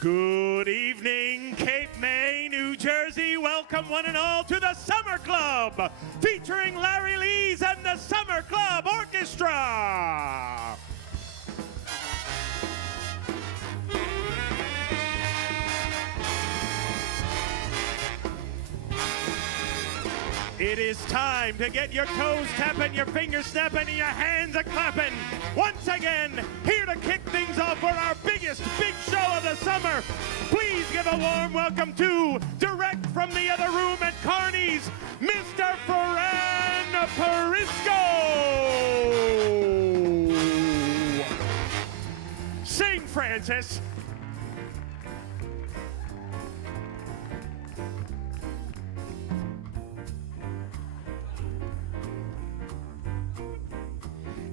Good evening, Cape May, New Jersey. Welcome one and all to the Summer Club, featuring Larry Lees and the Summer Club Orchestra. It is time to get your toes tapping, your fingers snapping, and your hands a-clapping. Once again, here to kick things off for our biggest big show of the summer. Please give a warm welcome to, direct from the other room at Carney's, Mr. Ferran Perisco. St. Francis.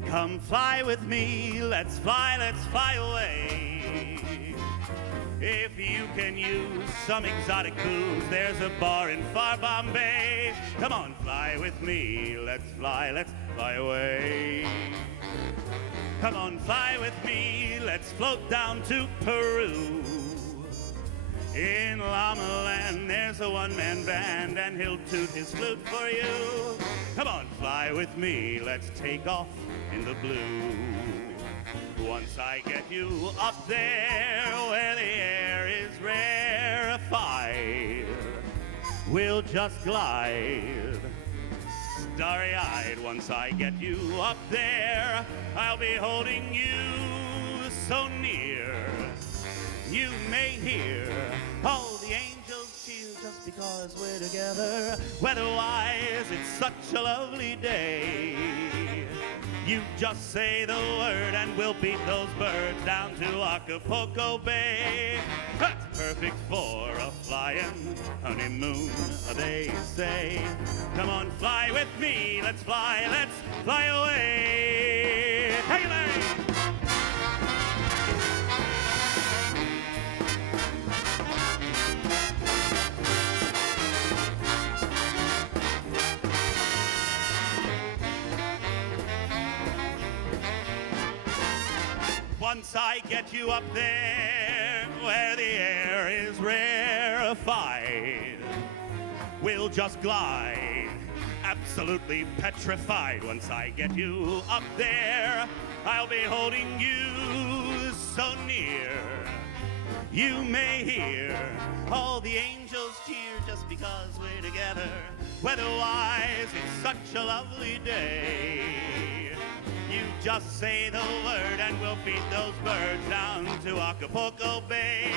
Come fly with me, let's fly away. If you can use some exotic booze, there's a bar in far Bombay. Come on, fly with me, let's fly away. Come on, fly with me, let's float down to Peru. In Llama Land, there's a one-man band, and he'll toot his flute for you. Come on, fly with me, let's take off in the blue. Once I get you up there where the air is rarefied, we'll just glide starry-eyed. Once I get you up there, I'll be holding you so near. You may hear all the angels cheer just because we're together. Weather-wise, it's such a lovely day. You just say the word and we'll beat those birds down to Acapulco Bay. That's perfect for a flying honeymoon, they say. Come on, fly with me, let's fly away. Hey, Larry! Once I get you up there where the air is rarefied, we'll just glide, absolutely petrified. Once I get you up there, I'll be holding you so near. You may hear all the angels cheer just because we're together. Weather-wise, it's such a lovely day. You just say the word and we'll beat those birds down to Acapulco Bay.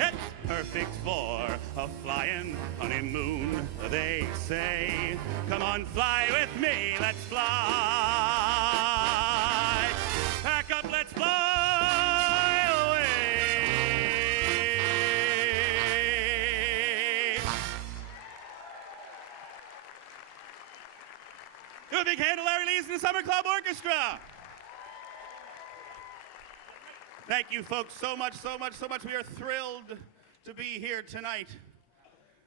It's perfect for a flying honeymoon, they say. Come on, fly with me, let's fly. Pack up, let's fly away. Give a big hand to Larry Lees and the Summer Club Orchestra. Thank you, folks, so much. We are thrilled to be here tonight.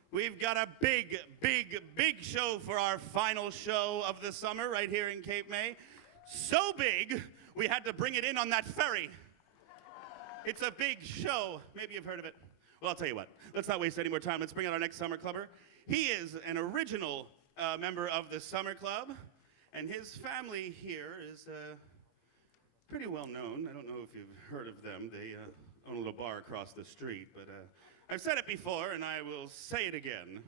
We've got a big show for our final show of the summer right here in Cape May. So big, we had to bring it in on that ferry. It's a big show. Maybe you've heard of it. Well, I'll tell you what. Let's not waste any more time. Let's bring out our next Summer Clubber. He is an original member of the Summer Club, and his family here is pretty well known. I don't know if you've heard of them. They own a little bar across the street, but I've said it before, and I will say it again.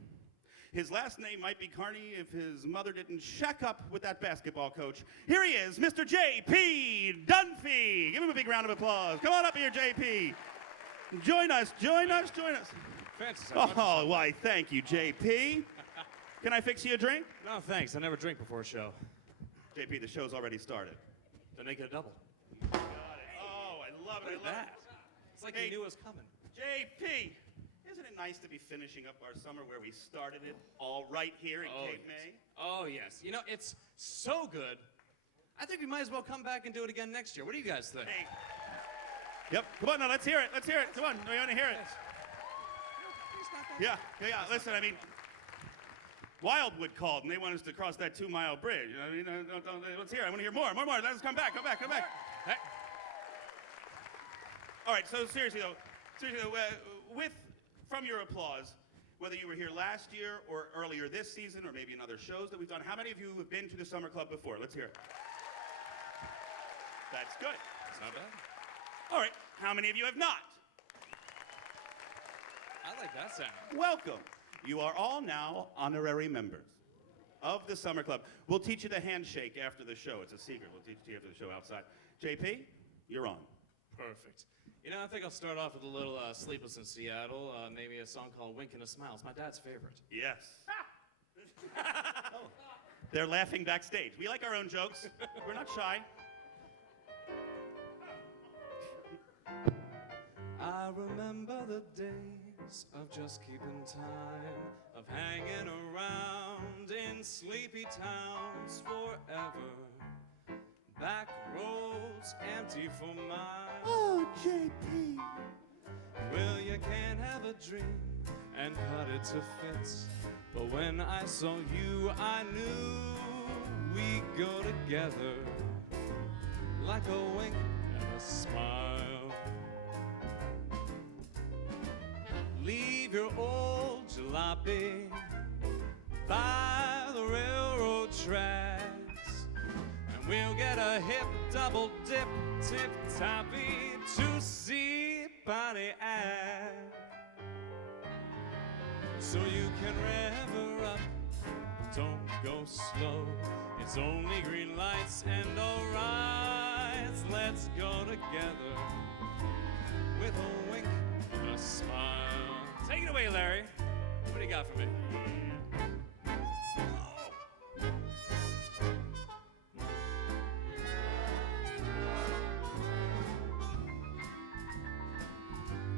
His last name might be Carney if his mother didn't shack up with that basketball coach. Here he is, Mr. J.P. Dunphy. Give him a big round of applause. Come on up here, J.P. Join us. Francis, Oh, why, thank you, J.P. Can I fix you a drink? No, thanks. I never drink before a show. J.P., the show's already started. Then make it a double. Got it. Oh, I love it. Look at that. It's like you knew it was coming. J.P., isn't it nice to be finishing up our summer where we started it all right here in Cape May? Oh, yes. You know, it's so good. I think we might as well come back and do it again next year. What do you guys think? Hey. Yep. Come on, now, let's hear it. Come on, we want to hear it. Yes. Yeah. Listen, I mean, Wildwood called, and they want us to cross that 2-mile bridge. You know what I mean? Let's hear it. I want to hear more. Let's come back. Hey. All right, so seriously, though, Seriously, from your applause, whether you were here last year or earlier this season or maybe in other shows that we've done, how many of you have been to the Summer Club before? Let's hear it. That's good. It's not bad. All right, how many of you have not? I like that sound. Welcome. You are all now honorary members of the Summer Club. We'll teach you the handshake after the show. It's a secret. We'll teach it to you after the show outside. JP, you're on. Perfect. You know, I think I'll start off with a little Sleepless in Seattle, maybe a song called Wink and a Smile. It's my dad's favorite. Yes. They're laughing backstage. We like our own jokes. We're not shy. I remember the days of just keeping time, of hanging around in sleepy towns forever. Back roads empty for miles. Oh, JP. Well, you can't have a dream and cut it to fit. But when I saw you, I knew we'd go together like a wink and a smile. Leave your old jalopy by the railroad tracks, and we'll get a hip double dip tip-toppy to see Pontiac. So you can rev her up, don't go slow. It's only green lights and alright. Let's go together with a wink and a smile. Take it away, Larry. What do you got for me?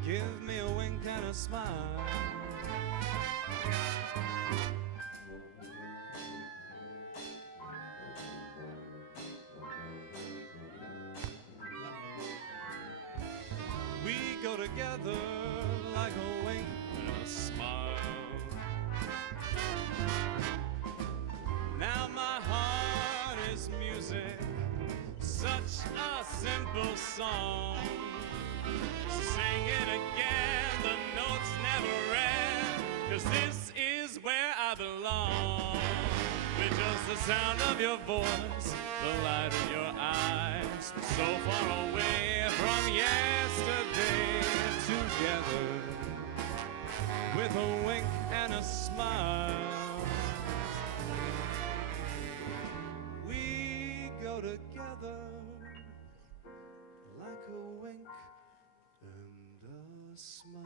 Give me a wink and a smile. We go together like a wink and a smile. Now my heart is music, such a simple song. Sing it again, the notes never end, 'cause this is where I belong. With just the sound of your voice, the light in your eyes, we're so far away from yesterday. Together, with a wink and a smile, we go together like a wink and a smile.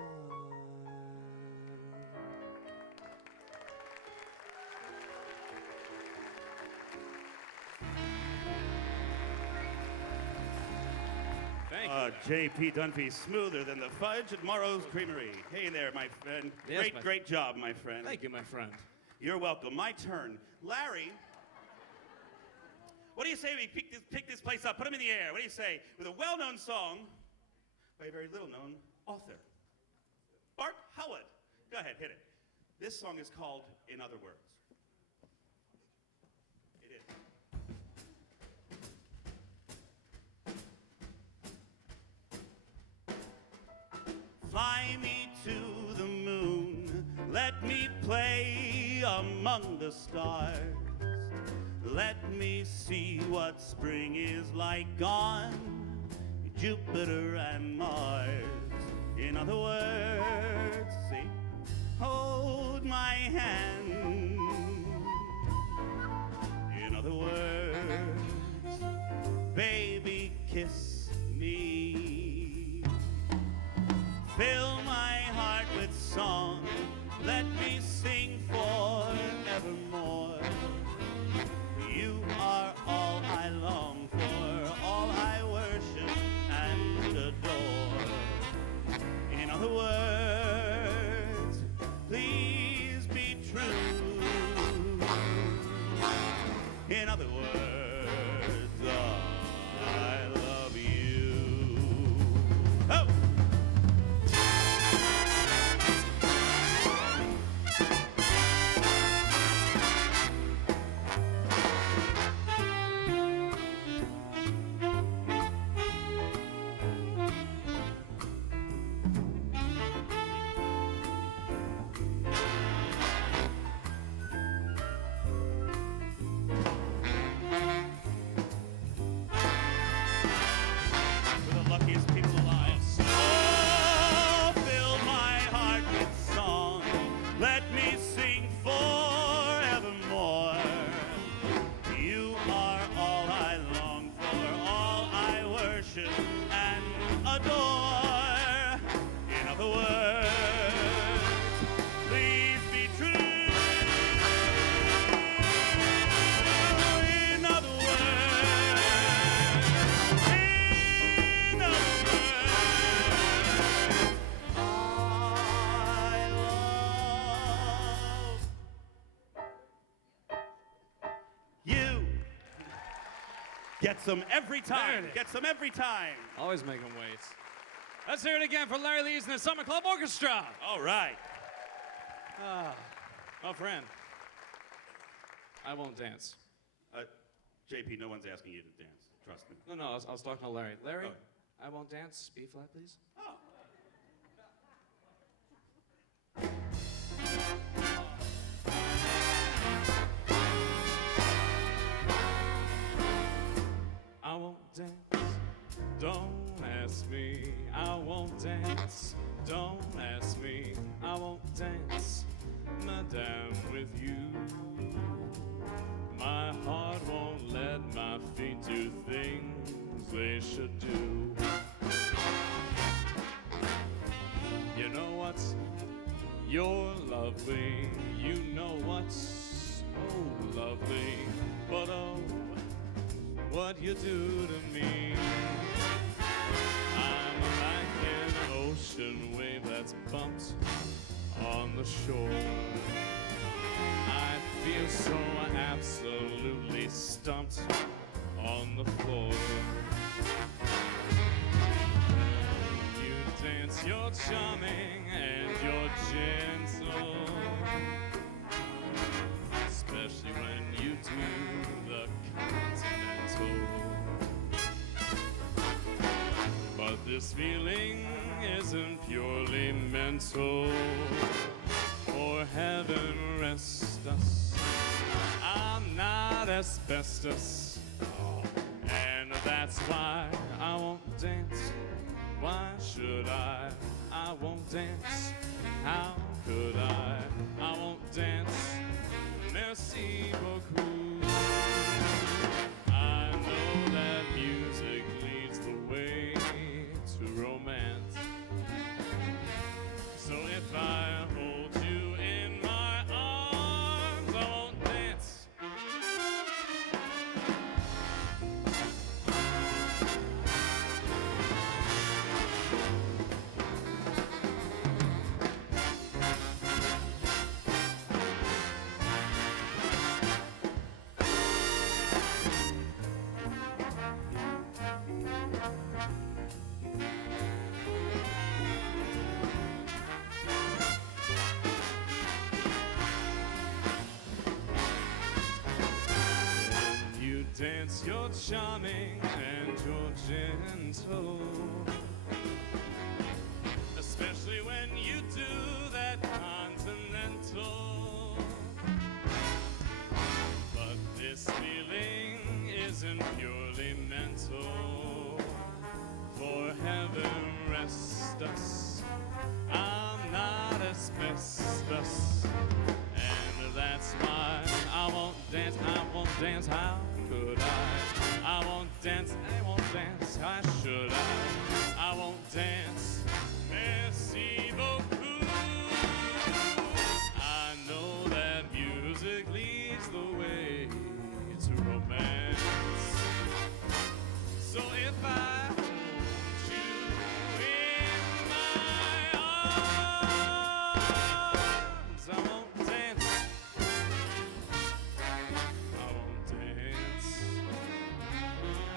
Thank you. JP Dunphy, smoother than the fudge at Morrow's Creamery. Hey there, my friend. Yes, Great job, my friend. Thank you, my friend. You're welcome. My turn. Larry, what do you say we pick this place up, put him in the air? What do you say? With a well-known song by a very little-known author. Bart Howard. Go ahead, hit it. This song is called In Other Words. It is. Fly me to the moon, let me play among the stars. Let me see what spring is like on Jupiter and Mars. In other words, see, hold my hand. In other words, baby, kiss me. Fill my heart with song, let me sing forevermore. You are all I long for, all I worship and adore. In other words, please be true. In other words, I love you. worship and adore. In other words, please be true. In other words, in other words, I love you. Get some every time. There it is. Get some every time. Always make them wait. Let's hear it again for Larry Lees and the Summer Club Orchestra. All right. Oh, friend. I won't dance. JP, no one's asking you to dance. Trust me. No, I was talking to Larry. Larry, Oh. I won't dance. B flat, please. Oh. I won't dance. Don't ask me. I won't dance. Don't ask me. I won't dance. Madame, with you. My heart won't let my feet do things they should do. You know what? You're lovely. You know what's so lovely. But oh, what you do to me. I'm like an ocean wave that's bumped on the shore. I feel so absolutely stumped on the floor. You dance, you're charming and you're gentle, especially when you do the continental. But this feeling isn't purely mental. For heaven rest us, I'm not asbestos, and that's why I won't dance. Why should I? I won't dance. How could I? I won't dance. Merci beaucoup. I know that music leads the way to romance. So if I hold you in my arms, I won't dance. When you dance, you're charming and you're gentle, especially when you do that continental. But this feeling isn't purely mental. For heaven rest us, I'm not asbestos, and that's why I won't dance. I won't dance. How could I? I won't dance. I won't dance. How should I? I won't dance. Merci beaucoup. I know that music leads the way to romance. So if I hold you in my arms, I won't dance. I won't dance.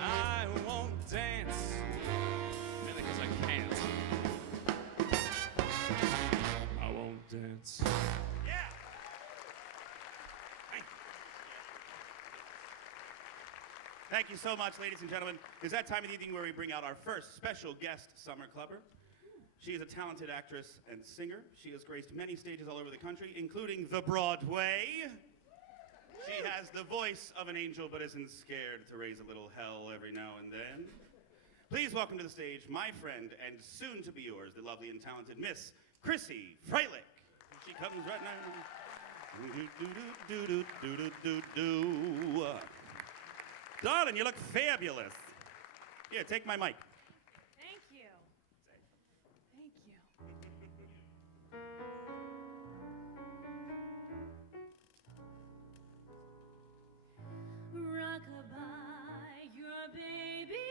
I won't dance. Mainly 'cause I can't. I won't dance. Yeah. Thank you. Thank you so much, ladies and gentlemen. It's that time of the evening where we bring out our first special guest summer clubber. She is a talented actress and singer. She has graced many stages all over the country, including the Broadway. She has the voice of an angel, but isn't scared to raise a little hell every now and then. Please welcome to the stage my friend and soon to be yours, the lovely and talented Miss Chrissy Freilich. She comes right now. Darling, you look fabulous. Yeah, take my mic. Thank you. Thank you. Rockabye your baby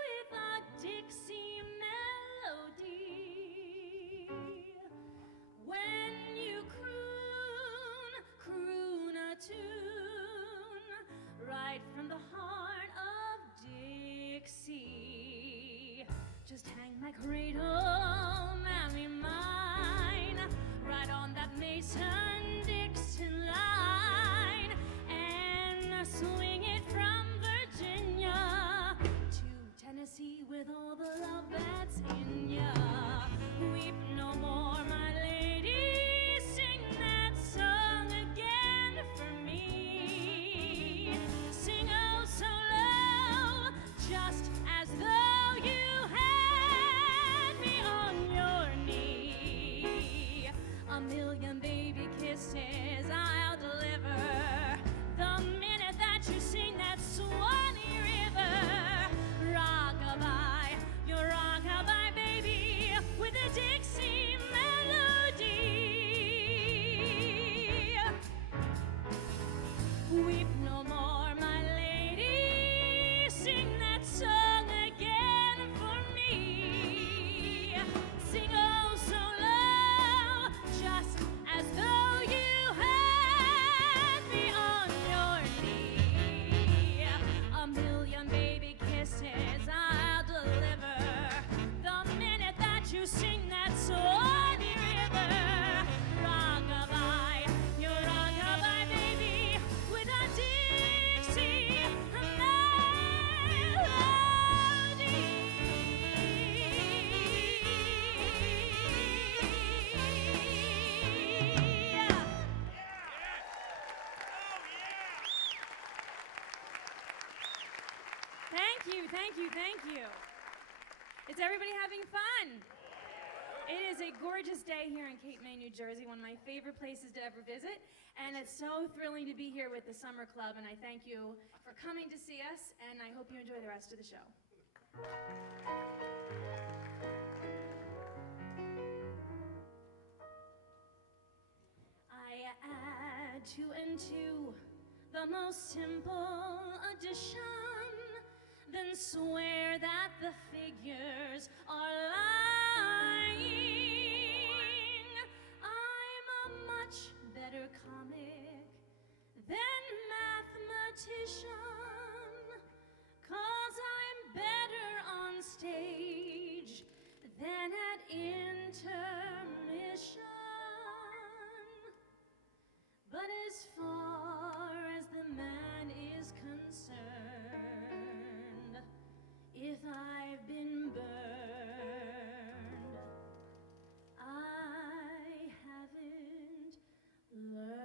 with a Dixie melody. When you croon a tune right from the heart of Dixie. Just hang my cradle, mammy mine, right on that Mason-Dixon line, and swing it from Virginia to Tennessee with all the love that's in ya. Weep no more, my lady, sing that song again for me. Sing oh so low, just as though you had me on your knee. A million baby kisses I'll deliver the minute that you sing that Swanee River. Rockabye, your rockabye baby with a Dixie melody. Weep no more, my lady, sing that song again for me. Sing oh so low, just as though you had me on your knee. A million baby kisses I'll deliver the minute that you sing that Swanee River. Rockabye, your rockabye baby with a Dixie melody. Thank you, thank you, thank you. Is everybody having fun? It is a gorgeous day here in Cape May, New Jersey, one of my favorite places to ever visit, and it's so thrilling to be here with the Summer Club, and I thank you for coming to see us, and I hope you enjoy the rest of the show. I add two and two, the most simple addition, then swear that the figures are lying. I'm a much better comic than mathematician, 'cause I'm better on stage than at intermission. But as far as the man is concerned, if I've been burned, I haven't learned.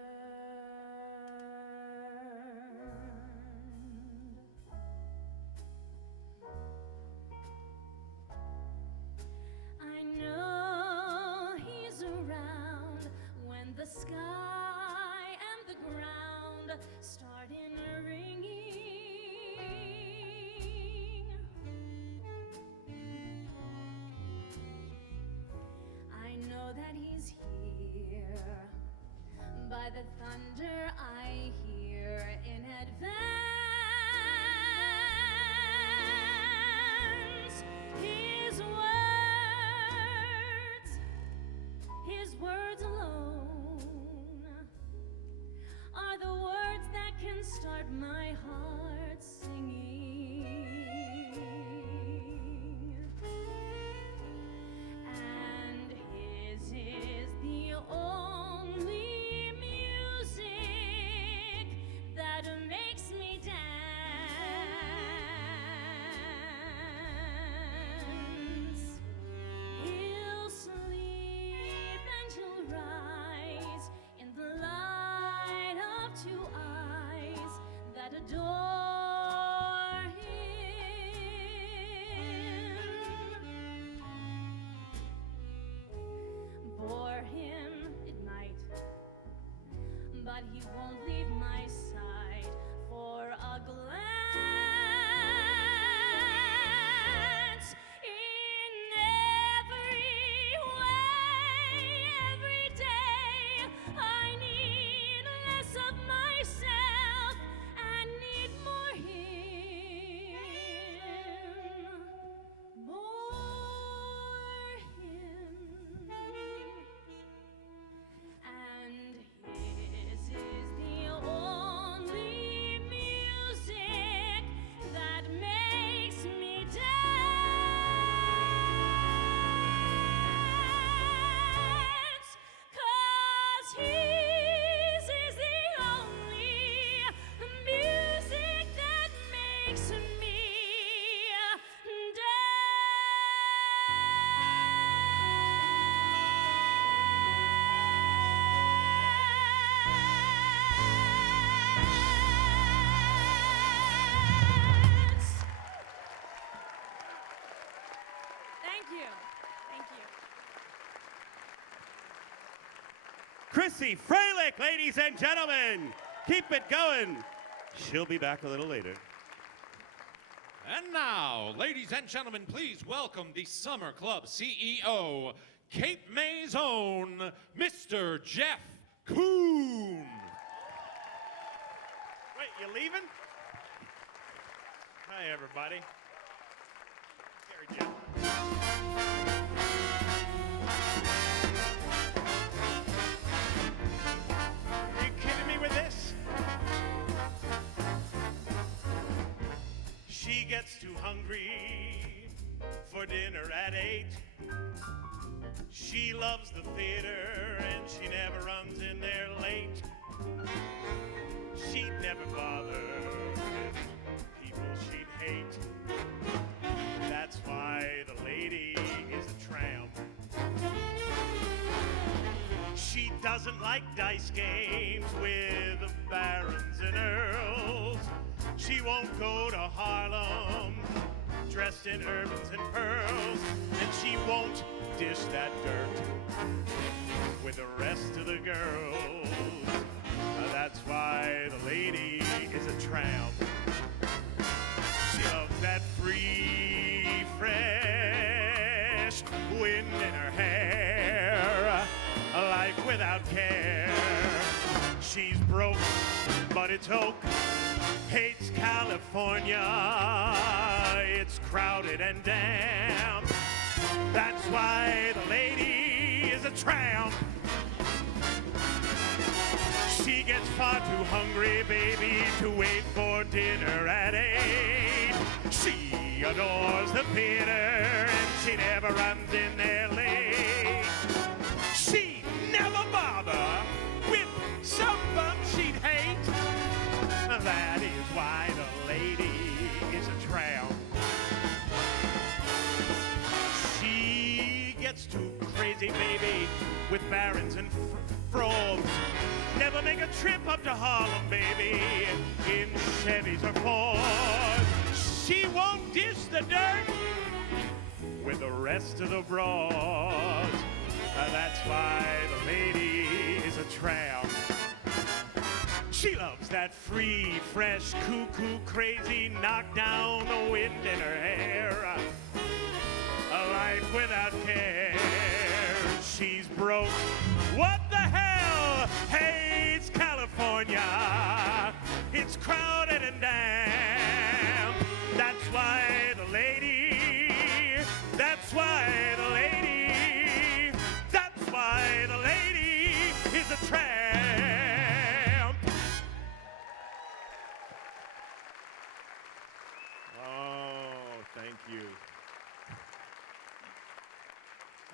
I know he's around when the sky and the ground start in ringing. I know that he's here by the thunder I hear in advance. His words alone are the words that can start my heart singing. And his is the only music that makes me Thank you. Thank you. Chrissy Freilich, ladies and gentlemen. Keep it going. She'll be back a little later. And now, ladies and gentlemen, please welcome the Summer Club CEO, Cape May's own, Mr. Jeff Kuhn. Wait, you leaving? Hi, everybody. Here, Jeff. Are you kidding me with this? She gets too hungry for dinner at 8. She loves the theater and she never runs in there late. She'd never bother with people she'd hate. That's why the lady is a tramp. She doesn't like dice games with the barons and earls. She won't go to Harlem dressed in ribbons and pearls. And she won't dish that dirt with the rest of the girls. That's why the lady is a tramp. She loves that free, fresh wind in her hair, a life without care. She's broke, but it's oak, hates California. It's crowded and damp. That's why the lady is a tramp. She gets far too hungry, baby, to wait for dinner at 8. She adores the theater and she never runs in there late. She never bother with some bum she'd hate. That is why the lady is a tramp. She gets too crazy, baby, with barons and frauds. Never make a trip up to Harlem, baby, in Chevys or Fords. She won't dish the dirt with the rest of the broads. That's why the lady is a tramp. She loves that free, fresh, cuckoo, crazy, knock down the wind in her hair. A life without care. She's broke. What the hell? Hates California. It's crowded and damp. That's why the lady. That's why the lady. That's why the lady is a tramp. Oh, thank you.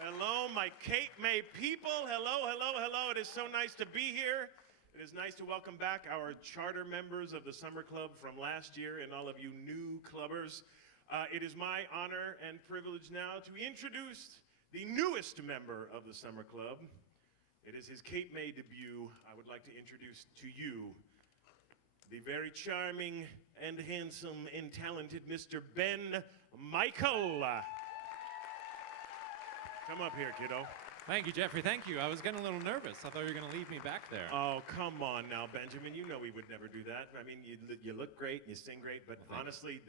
Hello, my Cape May people. Hello, hello, hello. It is so nice to be here. It is nice to welcome back our charter members of the Summer Club from last year and all of you new clubbers. It is my honor and privilege now to introduce the newest member of the Summer Club. It is his Cape May debut. I would like to introduce to you the very charming and handsome and talented Mr. Ben Michael. Come up here, kiddo. Thank you, Jeffrey. Thank you. I was getting a little nervous. I thought you were going to leave me back there. Oh, come on now, Benjamin. You know we would never do that. I mean, you look great and you sing great, but Well, honestly,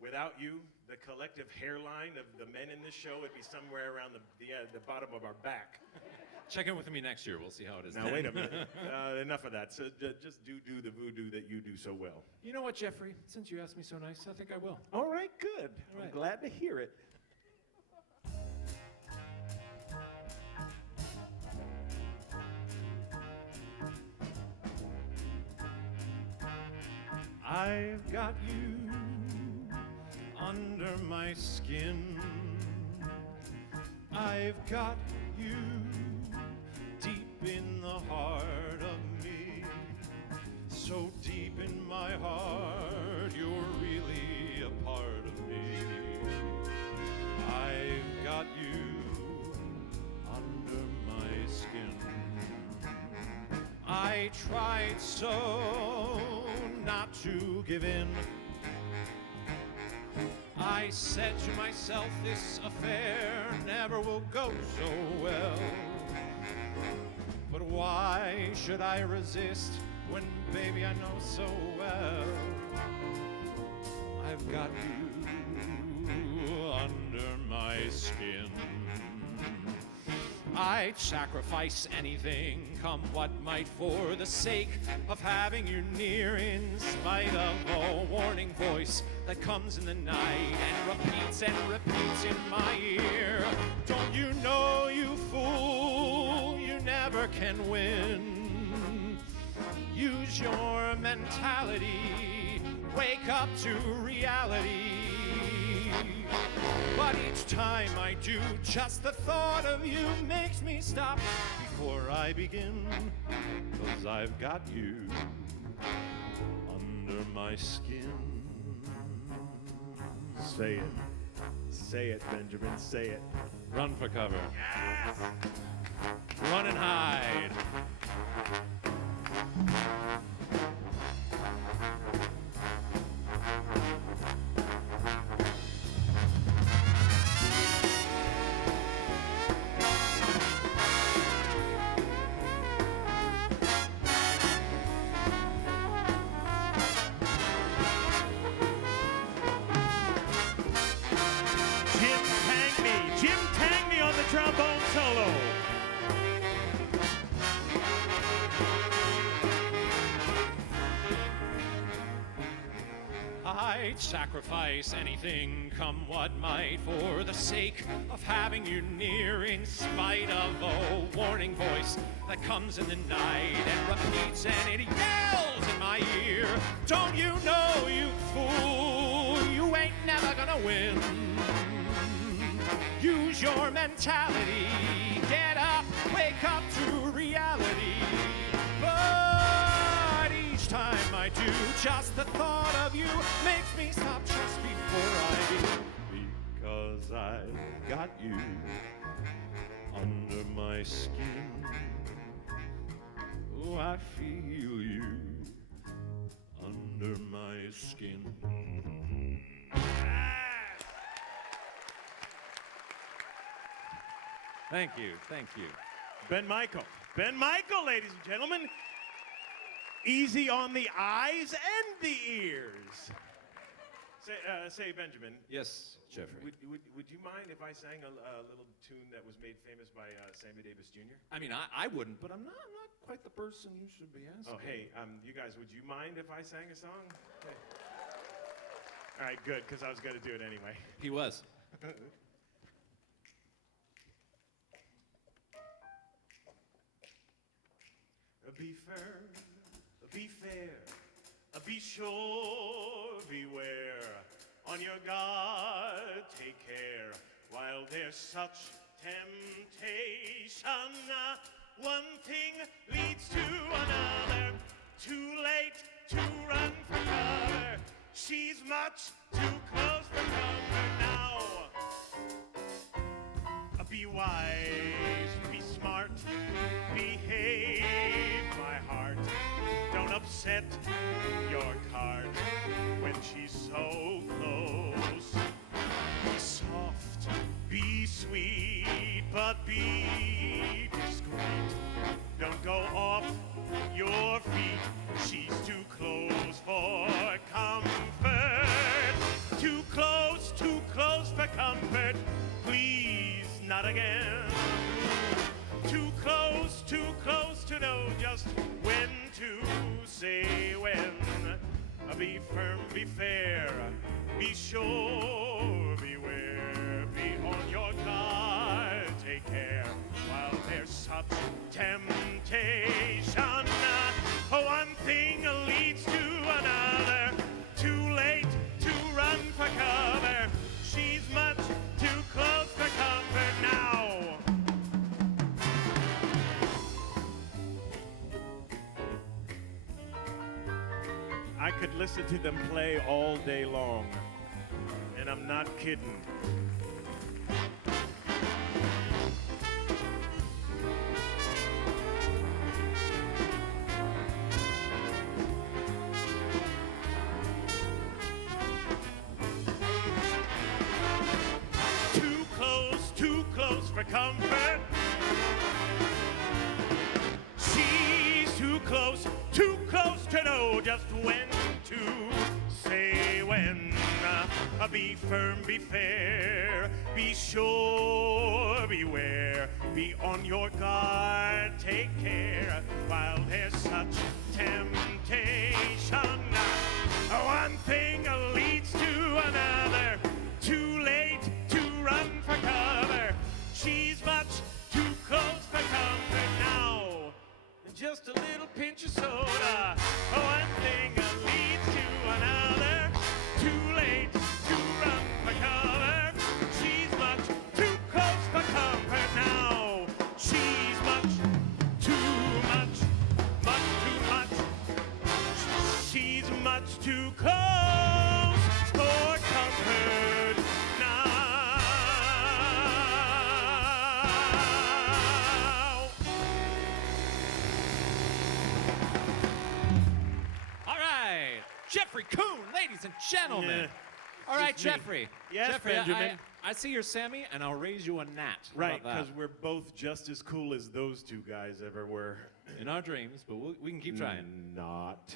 without you, the collective hairline of the men in this show would be somewhere around the bottom of our back. Check in with me next year. We'll see how it is Now, then. wait a minute. Enough of that. So just do the voodoo that you do so well. You know what, Jeffrey? Since you asked me so nice, I think I will. All right, good. All right. I'm glad to hear it. I've got you under my skin. I've got you deep in the heart of me. So deep in my heart, you're really a part of me. I've got you under my skin. I tried so not to give in. I I said to myself, this affair never will go so well. But why should I resist when, baby, I know so well I've got you under my skin. I'd sacrifice anything, come what might, for the sake of having you near, in spite of a warning voice that comes in the night and repeats in my ear. Don't you know, you fool, you never can win. Use your mentality, wake up to reality. But each time I do, just the thought of you makes me stop before I begin. 'Cause I've got you under my skin. Say it, Benjamin, say it. Run for cover. Yes! Run and hide. Jim Tang me on the trombone solo. I'd sacrifice anything, come what might, for the sake of having you near, in spite of a warning voice that comes in the night and repeats and it yells in my ear. Don't you know, you fool, you ain't never gonna win. Use your mentality, get up, wake up to reality. But each time I do, just the thought of you makes me stop just before I begin. Because I've got you under my skin. Oh, I feel you under my skin. Thank you, thank you. Ben Michael, ladies and gentlemen. Easy on the eyes and the ears. Say, Benjamin. Yes, Jeffrey. Would you mind if I sang a little tune that was made famous by Sammy Davis Jr.? I mean, I wouldn't, but I'm not quite the person you should be asking. Oh, hey, you guys, would you mind if I sang a song? Hey. All right, good, because I was going to do it anyway. He was. Be fair, be sure, beware. On your guard, take care. While there's such temptation, one thing leads to another. Too late to run for cover. She's much too close for comfort now. Be wise, be smart, behave, my heart. Don't upset your cart when she's so close. Be soft, be sweet, but be discreet. Don't go off your feet. She's too close for comfort. Too close for comfort. Please, not again. Too close to know just when to say when. Be firm, be fair, be sure, beware. Be on your guard, take care. While there's such temptation, one thing leads to another. Too late to run for cover. She's much too close for comfort now. I could listen to them play all day long, and I'm not kidding. comfort. She's too close to know just when to say when. Be firm, be fair, be sure, beware, be on your guard, take care, while there's such temptation. One thing leads to another, too late to run for cover. She's much too close for comfort now. Just a little pinch of soda. One thing leads to another, too late to run for cover. She's much too close for comfort now. She's much too much, much too much. She's much too close for comfort now. All right, Jeffrey Kuhn, ladies and gentlemen. Yeah, All right, just me. Jeffrey. Yes, Jeffrey, Benjamin. I see your Sammy, and I'll raise you a gnat. How Right, about that? because we're both just as cool as those two guys ever were. In our dreams, but we can keep trying. Not.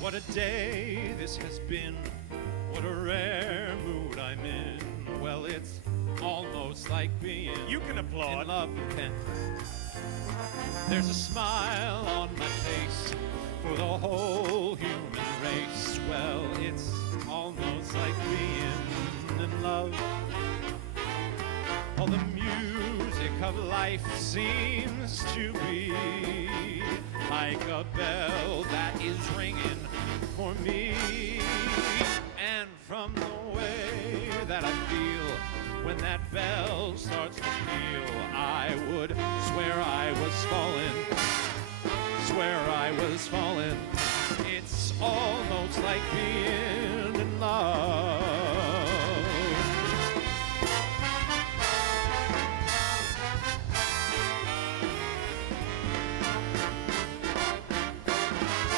What a day this has been. What a rare mood I'm in. Well, it's almost like being You can applaud. in love with Ken. There's a smile on my face for the whole human race. Well, it's almost like being in love. All the music of life seems to be like a bell that is ringing for me. And from the way that I feel when that bell starts to peal, I would swear I was falling, swear I was falling. It's almost like being in love.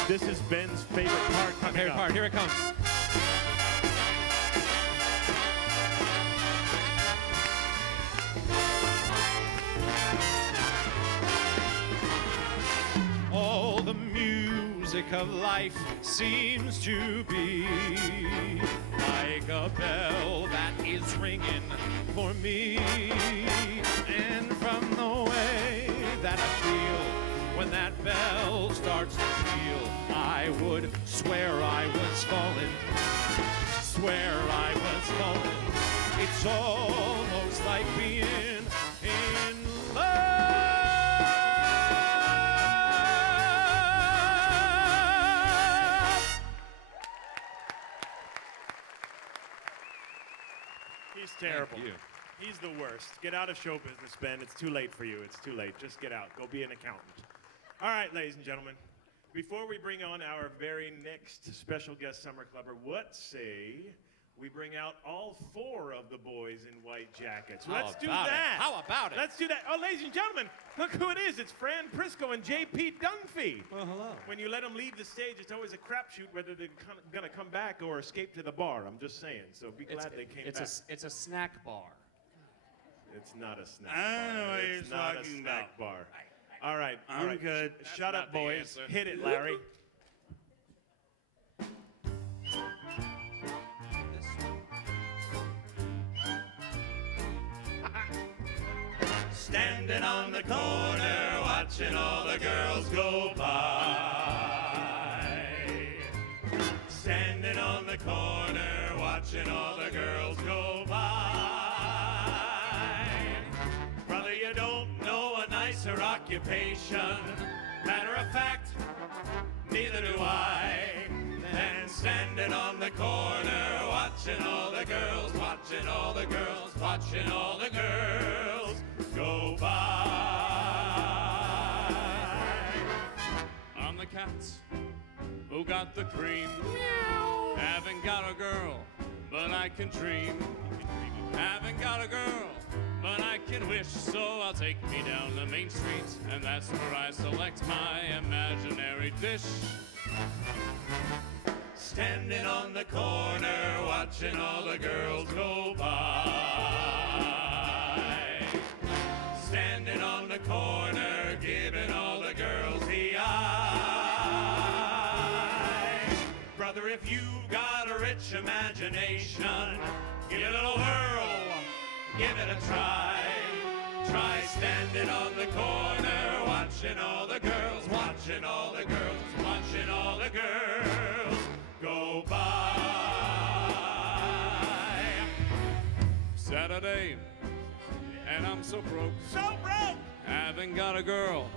This is Ben's favorite part coming Favorite up. part, here it comes. All the music of life seems to be like a bell that is ringing for me. And from the way that I feel when that bell starts to peal, I would swear I was falling, swear I was falling. It's almost like being in love. He's terrible. Thank you. He's the worst. Get out of show business, Ben. It's too late for you. It's too late. Just get out. Go be an accountant. All right, ladies and gentlemen. Before we bring on our very next special guest summer clubber, what say we bring out all four of the boys in white jackets? How Let's do about it? that. How about it? Let's do that. Oh, ladies and gentlemen, look who it is. It's Fran Prisco and J.P. Dunphy. Well, hello. When you let them leave the stage, it's always a crapshoot whether they're going to come back or escape to the bar. I'm just saying. So be glad they came back. It's a snack bar. It's not a snack I don't know bar. what It's you're not a talking snack about. bar. All right. all I'm right. good. Shut not up, the boys. answer. Hit it, Larry. Standing on the corner, watching all the girls go by. Standing on the corner, watching all the girls go by. Brother, you don't know a nicer occupation. Matter of fact, neither do I. Than standing on the corner, watching all the girls, watching all the girls, watching all the girls go by. I'm the cat who got the cream. Haven't got a girl, but I can dream. Haven't got a girl, but I can wish, so I'll take me down the main street, and that's where I select my imaginary dish. Standing on the corner, watching all the girls go by. Standing on the corner, giving all the girls the eye. Brother, if you've got a rich imagination, give it a little whirl, give it a try. Try standing on the corner, watching all the girls, watching all the girls, watching all the girls go by. Saturday, and I'm so broke. So broke! Haven't got a girl,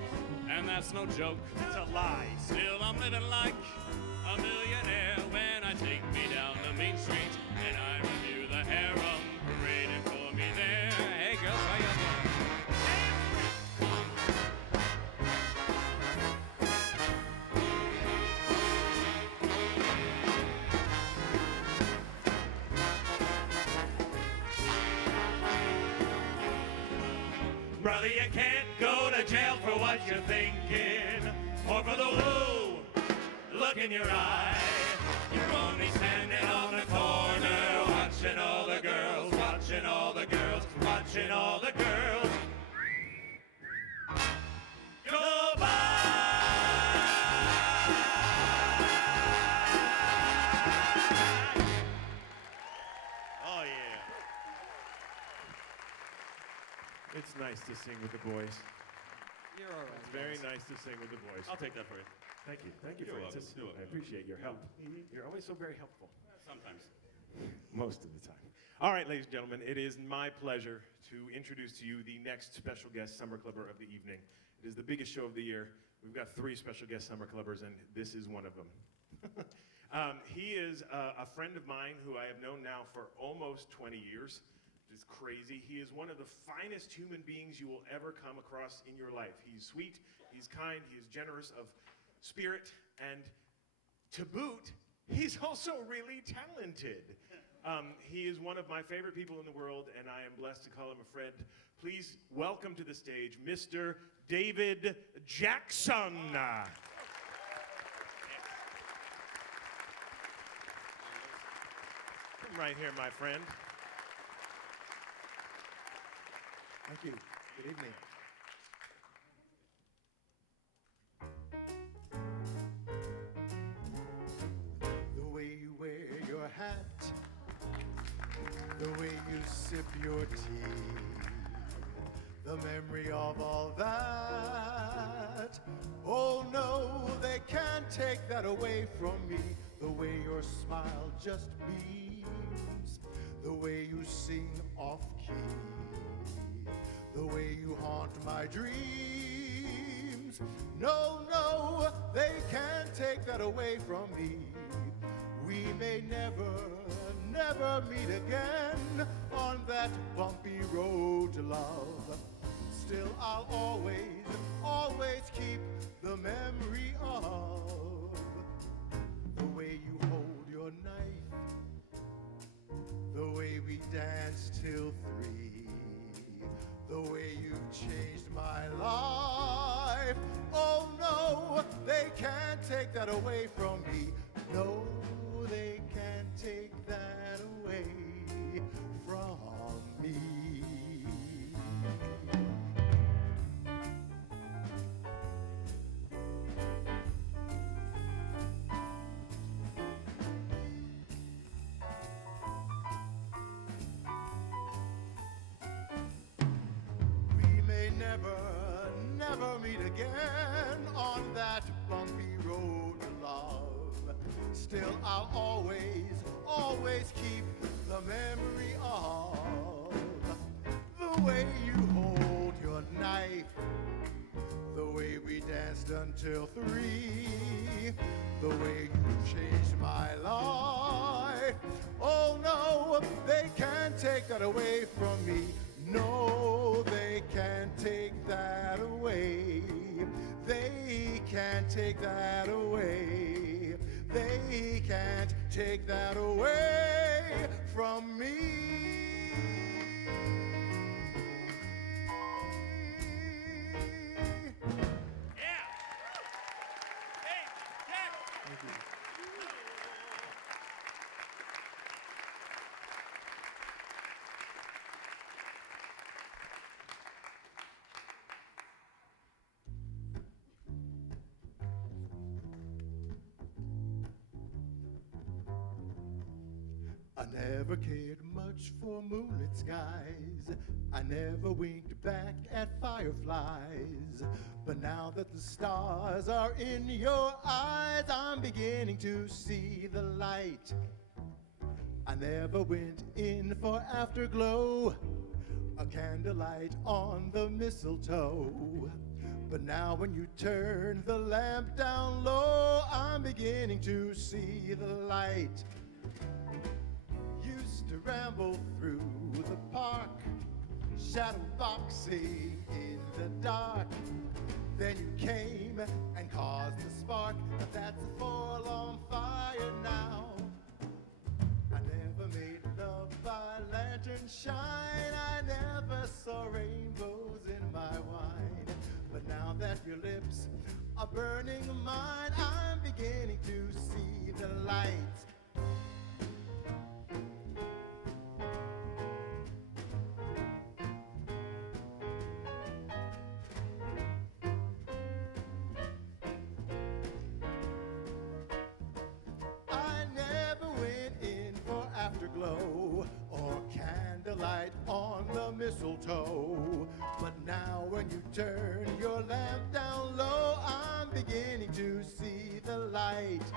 and that's no joke. It's a lie. Still, I'm living like a millionaire when I take me down the main street and I review the harem parading for me there. Hey, girls, how you doing? Brother, you can't go to jail for what you're thinking, or for the woo look in your eye. You're only standing on the corner, watching all the girls, watching all the girls, watching all the girls go by. Oh, yeah. It's nice to sing with the boys. You're all right. It's very nice to sing with the boys. I'll take that for you. Thank you. Thank you, You're Francis. welcome. You're welcome. I appreciate your help. You're always so very helpful. Sometimes. Most of the time. All right, ladies and gentlemen, it is my pleasure to introduce to you the next special guest Summer Clubber of the evening. It is the biggest show of the year. We've got 3 special guest Summer Clubbers, and this is one of them. He is a friend of mine who I have known now for almost 20 years. It's crazy. He is one of the finest human beings you will ever come across in your life. He's sweet, he's kind, he is generous of spirit, and to boot, he's also really talented. He is one of my favorite people in the world, and I am blessed to call him a friend. Please welcome to the stage, Mr. David Jackson. Come right here, my friend. Thank you. Good evening. The way you wear your hat, the way you sip your tea, the memory of all that. Oh no, they can't take that away from me. The way your smile just beams, the way you sing off key, the way you haunt my dreams. No, no, they can't take that away from me. We may never, never meet again on that bumpy road to love. Still, I'll always, always keep the memory of the way you hold your knife, the way we danced till 3, the way you've changed my life. Oh no, they can't take that away from me. No, they can't take that away from me. Never, never meet again on that bumpy road to love. Still, I'll always, always keep the memory of the way you hold your knife, the way we danced until 3, the way you changed my life. Oh no, they can't take that away from me. No, they can't take that away. They can't take that away. They can't take that away from me. I never cared much for moonlit skies. I never winked back at fireflies. But now that the stars are in your eyes, I'm beginning to see the light. I never went in for afterglow, a candlelight on the mistletoe. But now when you turn the lamp down low, I'm beginning to see the light. Used to ramble through the park, shadow boxing in the dark. Then you came and caused the spark. That's a forlorn fire now. I never made love by lantern shine. I never saw rainbows in my wine. But now that your lips are burning mine, I'm beginning to see the light. I never went in for afterglow or candlelight on the mistletoe. But now when you turn your lamp down low, I'm beginning to see the light.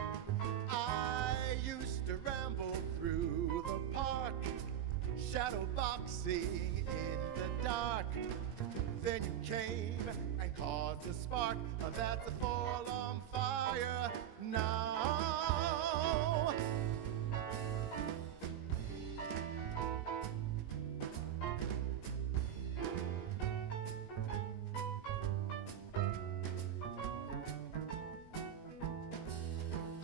I used to ramble through the park, shadow boxing in the dark. Then you came and caused a spark. That's a forlorn fire now.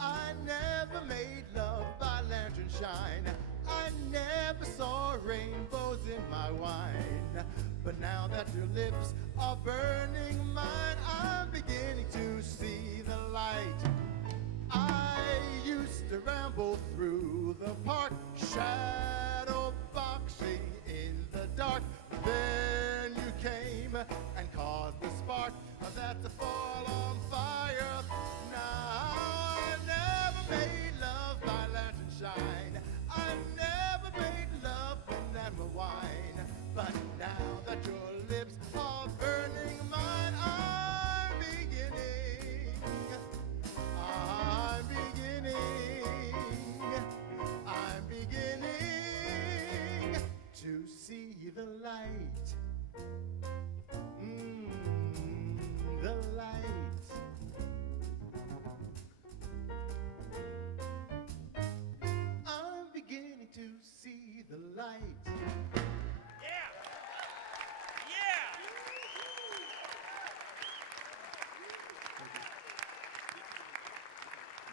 I never made love by lantern shine. I never saw rainbows in my wine. But now that your lips are burning mine, I'm beginning to see the light. I used to ramble through the park, shadow boxing in the dark. Then you came and caused the spark. That's a forlorn fire now. I never made love by lantern shine. I never made love banana wine. But now that your lips are burning mine, I'm beginning to see the light. The light. I'm beginning to see the light. Yeah! Yeah!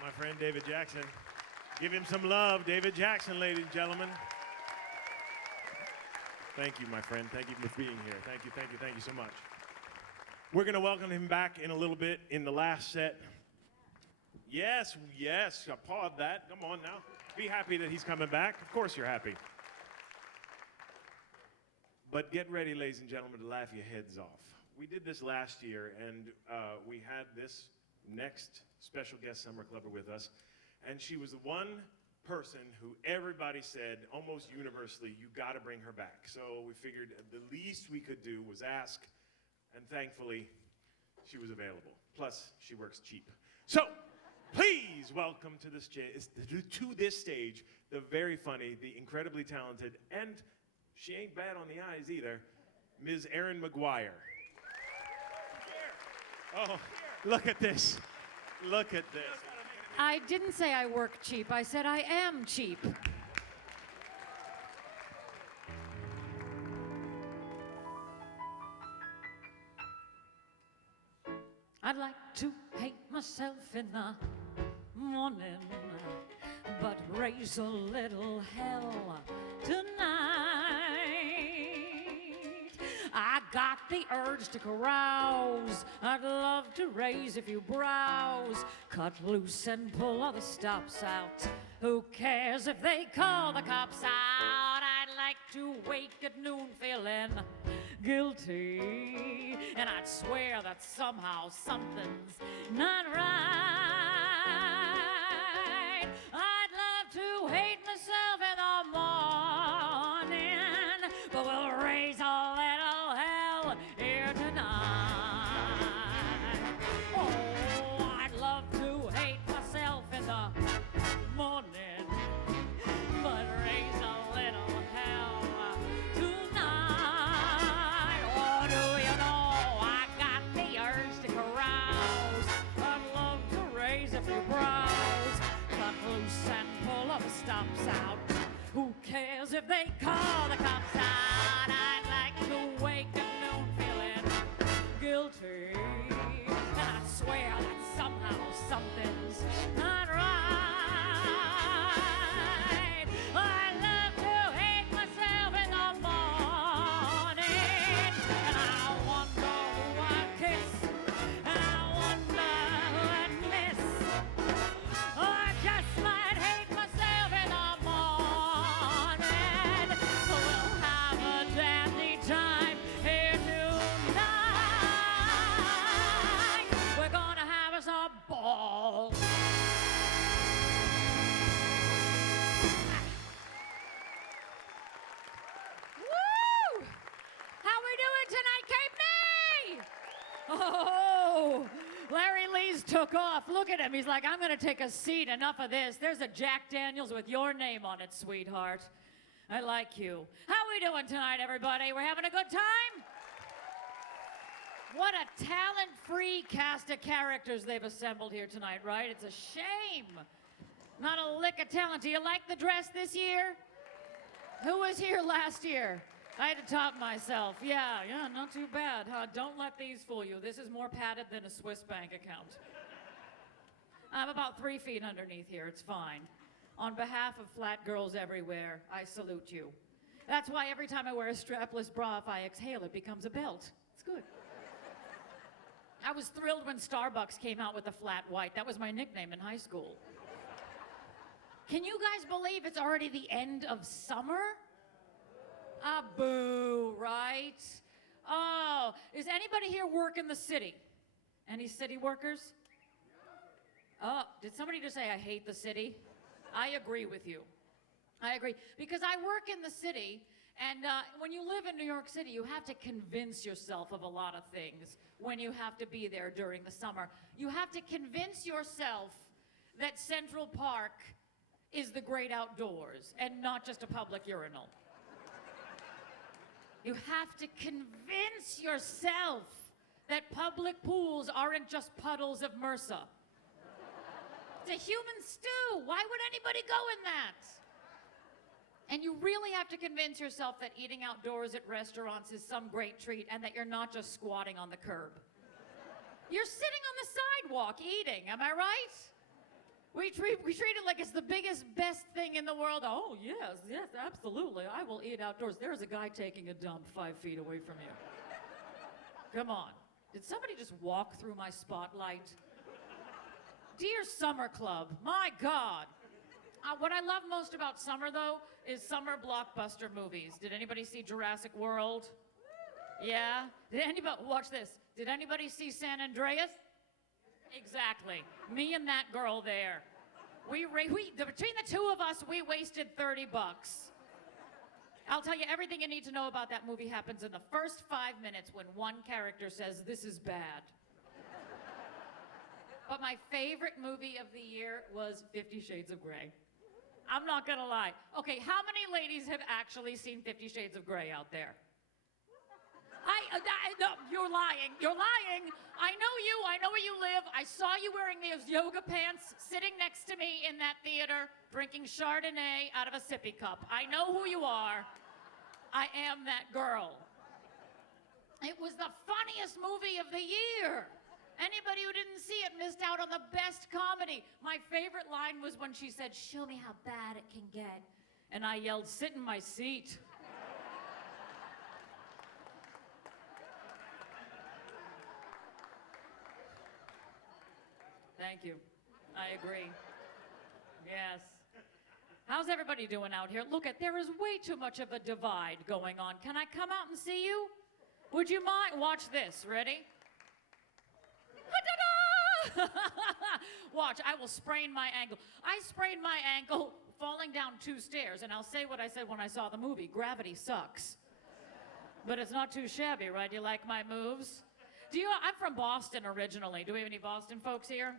My friend David Jackson. Give him some love, David Jackson, ladies and gentlemen. Thank you, my friend. Thank you for being here. Thank you, thank you, thank you so much. We're going to welcome him back in a little bit in the last set. Yes, applaud that. Come on now. Be happy that he's coming back. Of course you're happy. But get ready, ladies and gentlemen, to laugh your heads off. We did this last year, and we had this next special guest summer clubber with us, and she was the one person who everybody said, almost universally, you got to bring her back. So we figured the least we could do was ask, and thankfully, she was available. Plus, she works cheap. So, please welcome to this stage the very funny, the incredibly talented, and she ain't bad on the eyes either, Ms. Erin McGuire. Oh, look at this. Look at this. I didn't say I work cheap. I said I am cheap. I'd like to hate myself in the morning, but raise a little hell tonight. I got the urge to carouse. I'd love to raise a few brows, cut loose and pull all the stops out. Who cares if they call the cops out? I'd like to wake at noon feeling guilty, and I'd swear that somehow something's not right. I'd love to hate myself in the they call the cops out, I'd like to wake at noon feeling guilty. And I swear that somehow something's not right. I love to hate myself in the morning. And I wonder who I'd kiss. And I wonder who I'd miss. Oh, I just might hate myself in the morning. We'll have a dandy time here tonight. We're gonna have us a ball. Woo! How we doing tonight, Cape Me? Oh, Larry Lee's took off. Look at him. He's like, I'm going to take a seat. Enough of this. There's a Jack Daniels with your name on it, sweetheart. I like you. How we doing tonight, everybody? We're having a good time? What a talent-free cast of characters they've assembled here tonight, right? It's a shame. Not a lick of talent. Do you like the dress this year? Who was here last year? I had to top myself. Yeah, not too bad, huh? Don't let these fool you. This is more padded than a Swiss bank account. I'm about 3 feet underneath here. It's fine. On behalf of flat girls everywhere, I salute you. That's why every time I wear a strapless bra, if I exhale, it becomes a belt. It's good. I was thrilled when Starbucks came out with a flat white. That was my nickname in high school. Can you guys believe it's already the end of summer? Ah, boo, right? Oh, is anybody here work in the city? Any city workers? Oh, did somebody just say I hate the city? I agree with you. I agree. Because I work in the city, and when you live in New York City, you have to convince yourself of a lot of things when you have to be there during the summer. You have to convince yourself that Central Park is the great outdoors and not just a public urinal. You have to convince yourself that public pools aren't just puddles of MRSA. It's a human stew. Why would anybody go in that? And you really have to convince yourself that eating outdoors at restaurants is some great treat and that you're not just squatting on the curb. You're sitting on the sidewalk eating, am I right? We treat it like it's the biggest, best thing in the world. Oh, yes, absolutely. I will eat outdoors. There's a guy taking a dump 5 feet away from you. Come on. Did somebody just walk through my spotlight? Dear Summer Club, my God. What I love most about summer, though, is summer blockbuster movies. Did anybody see Jurassic World? Yeah? Did anybody, watch this. Did anybody see San Andreas? Exactly. Me and that girl there. Between the two of us, we wasted $30. I'll tell you, everything you need to know about that movie happens in the first 5 minutes when one character says, "This is bad." But my favorite movie of the year was 50 Shades of Grey. I'm not gonna lie. Okay, how many ladies have actually seen 50 Shades of Grey out there? No, you're lying. You're lying. I know you. I know where you live. I saw you wearing those yoga pants, sitting next to me in that theater, drinking Chardonnay out of a sippy cup. I know who you are. I am that girl. It was the funniest movie of the year. Anybody who didn't see it missed out on the best comedy. My favorite line was when she said, "Show me how bad it can get." And I yelled, "Sit in my seat." Thank you. I agree. Yes. How's everybody doing out here? Look, there is way too much of a divide going on. Can I come out and see you? Would you mind? Watch this. Ready? Watch, I will sprain my ankle. I sprained my ankle falling down 2 stairs, and I'll say what I said when I saw the movie. Gravity sucks. But it's not too shabby, right? You like my moves? I'm from Boston originally. Do we have any Boston folks here?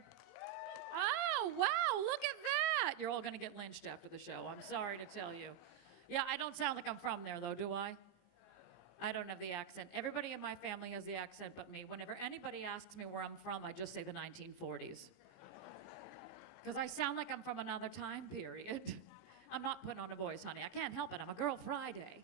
Oh, wow, look at that. You're all going to get lynched after the show. I'm sorry to tell you. Yeah, I don't sound like I'm from there, though, do I? I don't have the accent. Everybody in my family has the accent but me. Whenever anybody asks me where I'm from, I just say the 1940s. Because I sound like I'm from another time period. I'm not putting on a voice, honey. I can't help it. I'm a girl Friday.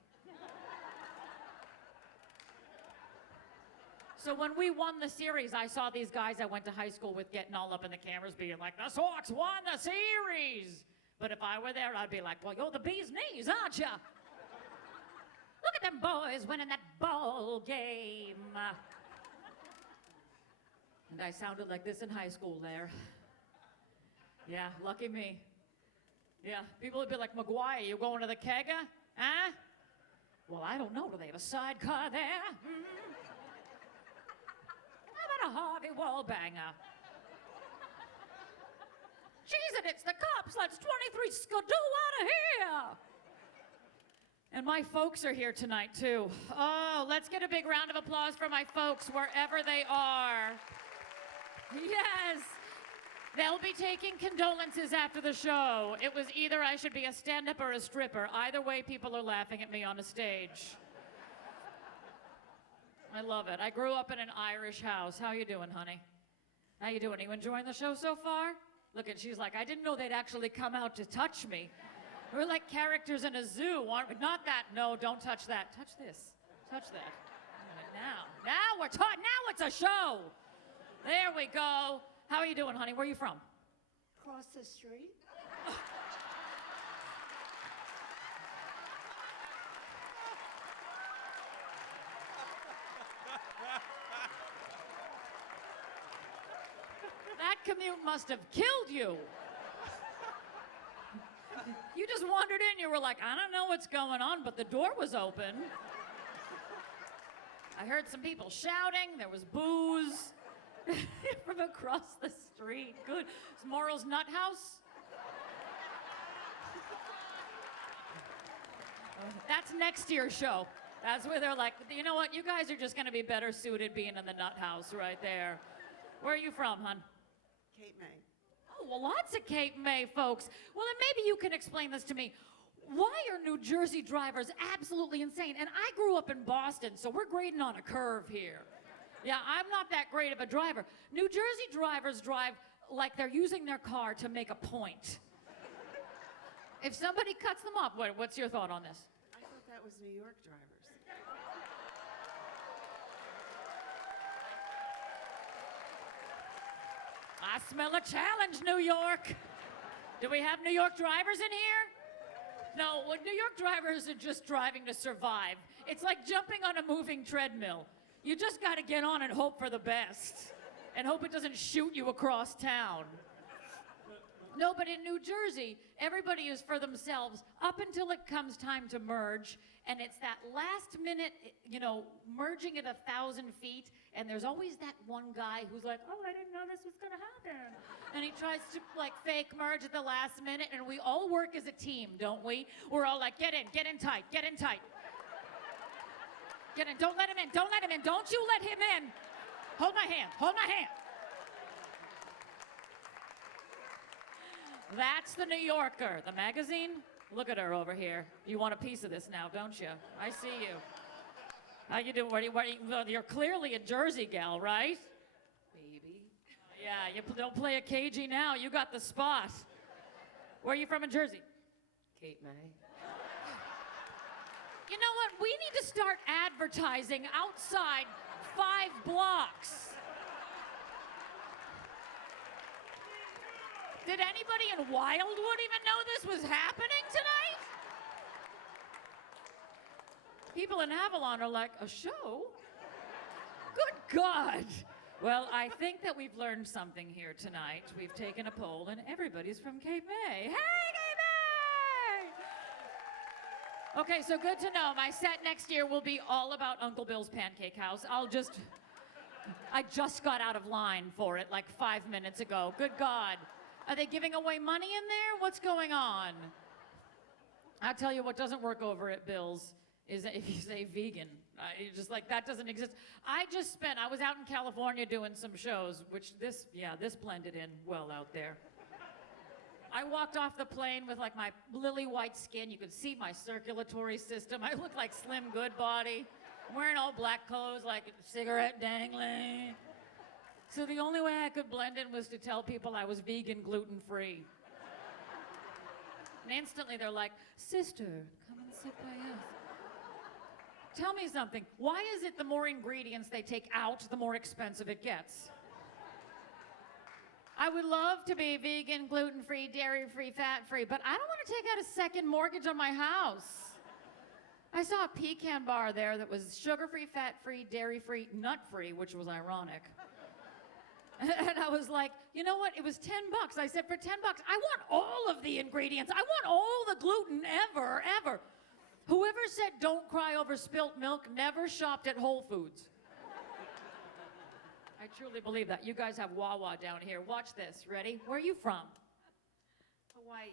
So when we won the series, I saw these guys I went to high school with getting all up in the cameras being like, the Sox won the series. But if I were there, I'd be like, well, you're the bee's knees, aren't you? Look at them boys winning that ball game. And I sounded like this in high school there. Yeah, lucky me. Yeah, people would be like, McGuire, you going to the kegger? Huh? Well, I don't know. Do they have a sidecar there? How about a Harvey Wallbanger? Jeez, and it's the cops. Let's 23 skidoo out of here. And my folks are here tonight, too. Oh, let's get a big round of applause for my folks, wherever they are. Yes. They'll be taking condolences after the show. It was either I should be a stand-up or a stripper. Either way, people are laughing at me on a stage. I love it. I grew up in an Irish house. How you doing, honey? How you doing? Are you enjoying the show so far? Look at, she's like, I didn't know they'd actually come out to touch me. We're like characters in a zoo, aren't we? Not that. No, don't touch that. Touch this. Touch that. Now we're talking. Now it's a show. There we go. How are you doing, honey? Where are you from? Across the street. That commute must have killed you. You just wandered in. You were like, I don't know what's going on, but the door was open. I heard some people shouting. There was booze from across the street. Good. It's Morrow's Nut House. That's next year's show. That's where they're like, you know what? You guys are just going to be better suited being in the Nut House right there. Where are you from, hon? Cape May. Oh, well, lots of Cape May folks. Well, then maybe you can explain this to me. Why are New Jersey drivers absolutely insane? And I grew up in Boston, so we're grading on a curve here. Yeah, I'm not that great of a driver. New Jersey drivers drive like they're using their car to make a point. If somebody cuts them off, what's your thought on this? I thought that was New York drivers. I smell a challenge, New York. Do we have New York drivers in here? No, well, New York drivers are just driving to survive. It's like jumping on a moving treadmill. You just got to get on and hope for the best. And hope it doesn't shoot you across town. No, but in New Jersey, everybody is for themselves up until it comes time to merge. And it's that last minute, merging at 1,000 feet. And there's always that one guy who's like, oh, I didn't know this was going to happen. And he tries to, fake merge at the last minute. And we all work as a team, don't we? We're all like, get in tight, get in tight. Get in, don't let him in, don't let him in. Don't you let him in. Hold my hand, hold my hand. That's the New Yorker, the magazine. Look at her over here. You want a piece of this now, don't you? I see you. How you doing? You're clearly a Jersey gal, right? Baby. Yeah, you don't play a cagey now. You got the spot. Where are you from in Jersey? Cape May. You know what? We need to start advertising outside 5 blocks. Did anybody in Wildwood even know this was happening tonight? People in Avalon are like, a show? Good God. Well, I think that we've learned something here tonight. We've taken a poll, and everybody's from Cape May. Hey, Cape May! Okay, so good to know. My set next year will be all about Uncle Bill's Pancake House. I just got out of line for it like 5 minutes ago. Good God. Are they giving away money in there? What's going on? I'll tell you what doesn't work over at Bill's is if you say vegan. Just like, that doesn't exist. I was out in California doing some shows, which this blended in well out there. I walked off the plane with like my lily white skin. You could see my circulatory system. I looked like Slim Goodbody. I'm wearing all black clothes, like a cigarette dangling. So the only way I could blend in was to tell people I was vegan, gluten-free. And instantly they're like, sister, come and sit by us. Tell me something. Why is it the more ingredients they take out, the more expensive it gets? I would love to be vegan, gluten-free, dairy-free, fat-free, but I don't want to take out a second mortgage on my house. I saw a pecan bar there that was sugar-free, fat-free, dairy-free, nut-free, which was ironic. And I was like, you know what? It was $10. I said, for $10, I want all of the ingredients. I want all the gluten ever, ever. Whoever said don't cry over spilt milk never shopped at Whole Foods. I truly believe that. You guys have Wawa down here. Watch this. Ready? Where are you from? Hawaii.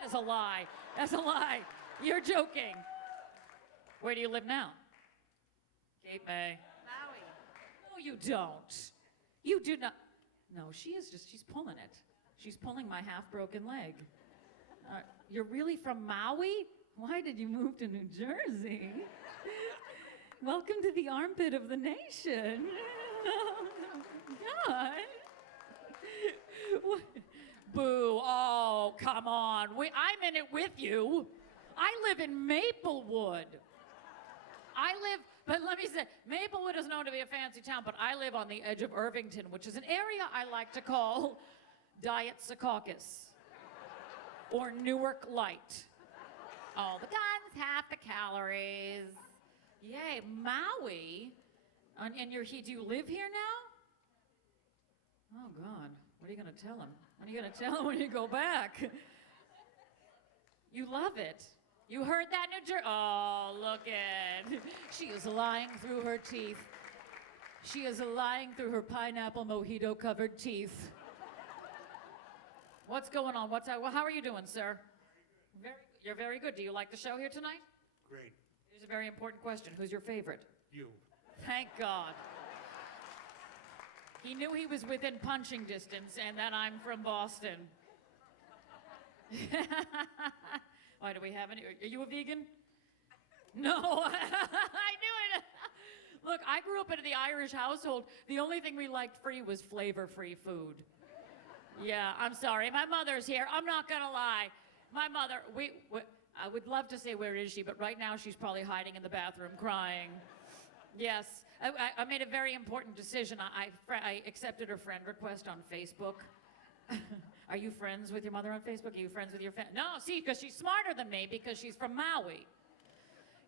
That is a lie. That's a lie. You're joking. Where do you live now? Cape May. Maui. No, you don't. You do not. No, she's pulling it. She's pulling my half-broken leg. You're really from Maui? Why did you move to New Jersey? Welcome to the armpit of the nation. God. Boo. Oh, come on. I'm in it with you. I live in Maplewood. But let me say, Maplewood is known to be a fancy town, but I live on the edge of Irvington, which is an area I like to call Diet Secaucus or Newark Light. All the guns, half the calories. Yay, Maui. And you're here, do you live here now? Oh, God. What are you going to tell him? What are you going to tell him when you go back? You love it. You heard that, New Jersey? Oh, look at. She is lying through her teeth. She is lying through her pineapple mojito-covered teeth. What's going on? How are you doing, sir? You're very good. Do you like the show here tonight? Great. Here's a very important question. Who's your favorite? You. Thank God. He knew he was within punching distance and that I'm from Boston. Why, do we have any? Are you a vegan? No, I knew it. Look, I grew up in the Irish household. The only thing we liked free was flavor-free food. Yeah, I'm sorry. My mother's here. I'm not gonna lie. My mother, I would love to say where is she, but right now she's probably hiding in the bathroom crying. Yes, I made a very important decision. I accepted her friend request on Facebook. Are you friends with your mother on Facebook? Are you friends with your family? No, see, because she's smarter than me because she's from Maui.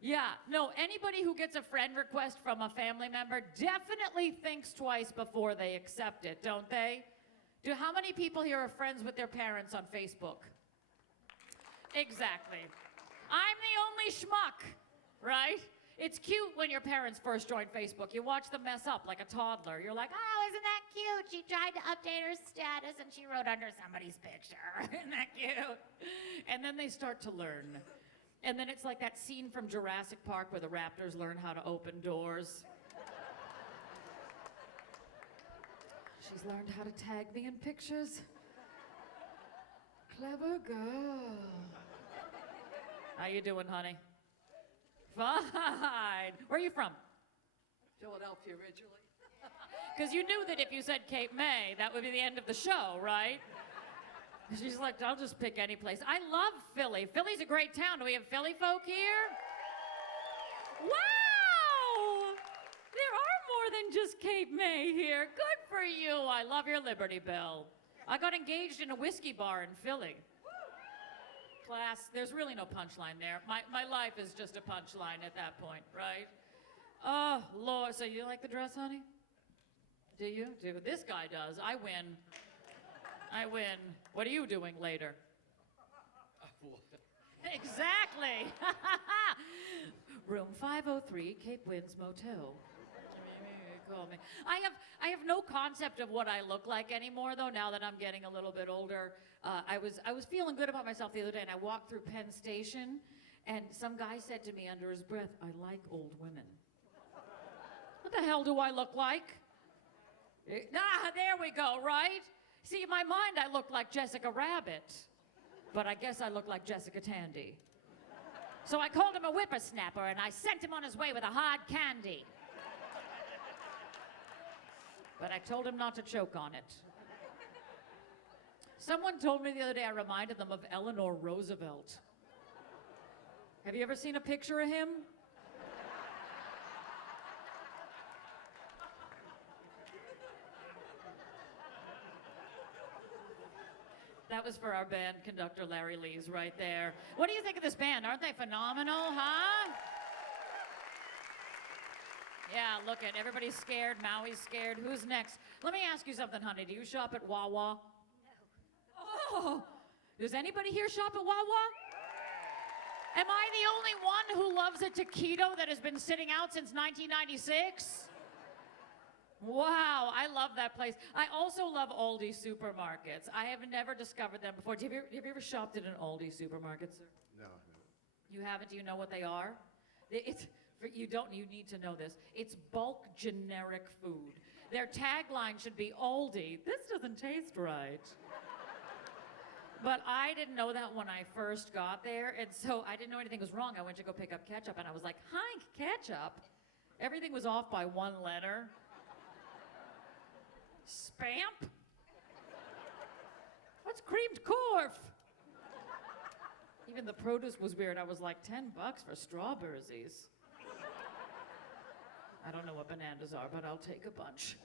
Yeah, no, anybody who gets a friend request from a family member definitely thinks twice before they accept it, don't they? How many people here are friends with their parents on Facebook? Exactly. I'm the only schmuck, right? It's cute when your parents first join Facebook. You watch them mess up like a toddler. You're like, oh, isn't that cute? She tried to update her status and she wrote under somebody's picture. Isn't that cute? And then they start to learn. And then it's like that scene from Jurassic Park where the raptors learn how to open doors. She's learned how to tag me in pictures. Clever girl. How you doing, honey? Fine. Where are you from? Philadelphia originally. Because you knew that if you said Cape May, that would be the end of the show, right? She's like, I'll just pick any place. I love Philly. Philly's a great town. Do we have Philly folk here? Wow! There are more than just Cape May here. Good for you. I love your Liberty Bell. I got engaged in a whiskey bar in Philly. Class, there's really no punchline there. My life is just a punchline at that point, right? Oh, Lord. So you like the dress, honey? Do you? This guy does. I win. What are you doing later? Exactly. Room 503, Cape Winds Motel. Call me. I have no concept of what I look like anymore, though, now that I'm getting a little bit older. I was feeling good about myself the other day, and I walked through Penn Station, and some guy said to me under his breath, I like old women. What the hell do I look like? There we go, right? See, in my mind, I look like Jessica Rabbit, but I guess I look like Jessica Tandy. So I called him a whippersnapper, and I sent him on his way with a hard candy. But I told him not to choke on it. Someone told me the other day I reminded them of Eleanor Roosevelt. Have you ever seen a picture of him? That was for our band conductor, Larry Lees, right there. What do you think of this band? Aren't they phenomenal, huh? Yeah, look at everybody's scared. Maui's scared. Who's next? Let me ask you something, honey. Do you shop at Wawa? No. Oh, does anybody here shop at Wawa? Am I the only one who loves a taquito that has been sitting out since 1996? Wow, I love that place. I also love Aldi supermarkets. I have never discovered them before. Have you ever shopped at an Aldi supermarket, sir? No. You haven't? Do you know what they are? It's, you don't, you need to know this. It's bulk generic food. Their tagline should be Aldi, this doesn't taste right. But I didn't know that when I first got there, and so I didn't know anything was wrong. I went to go pick up ketchup, and I was like, hi, ketchup. Everything was off by one letter. Spamp? What's creamed corf? Even the produce was weird. I was like, $10 for strawberries. I don't know what bananas are, but I'll take a bunch.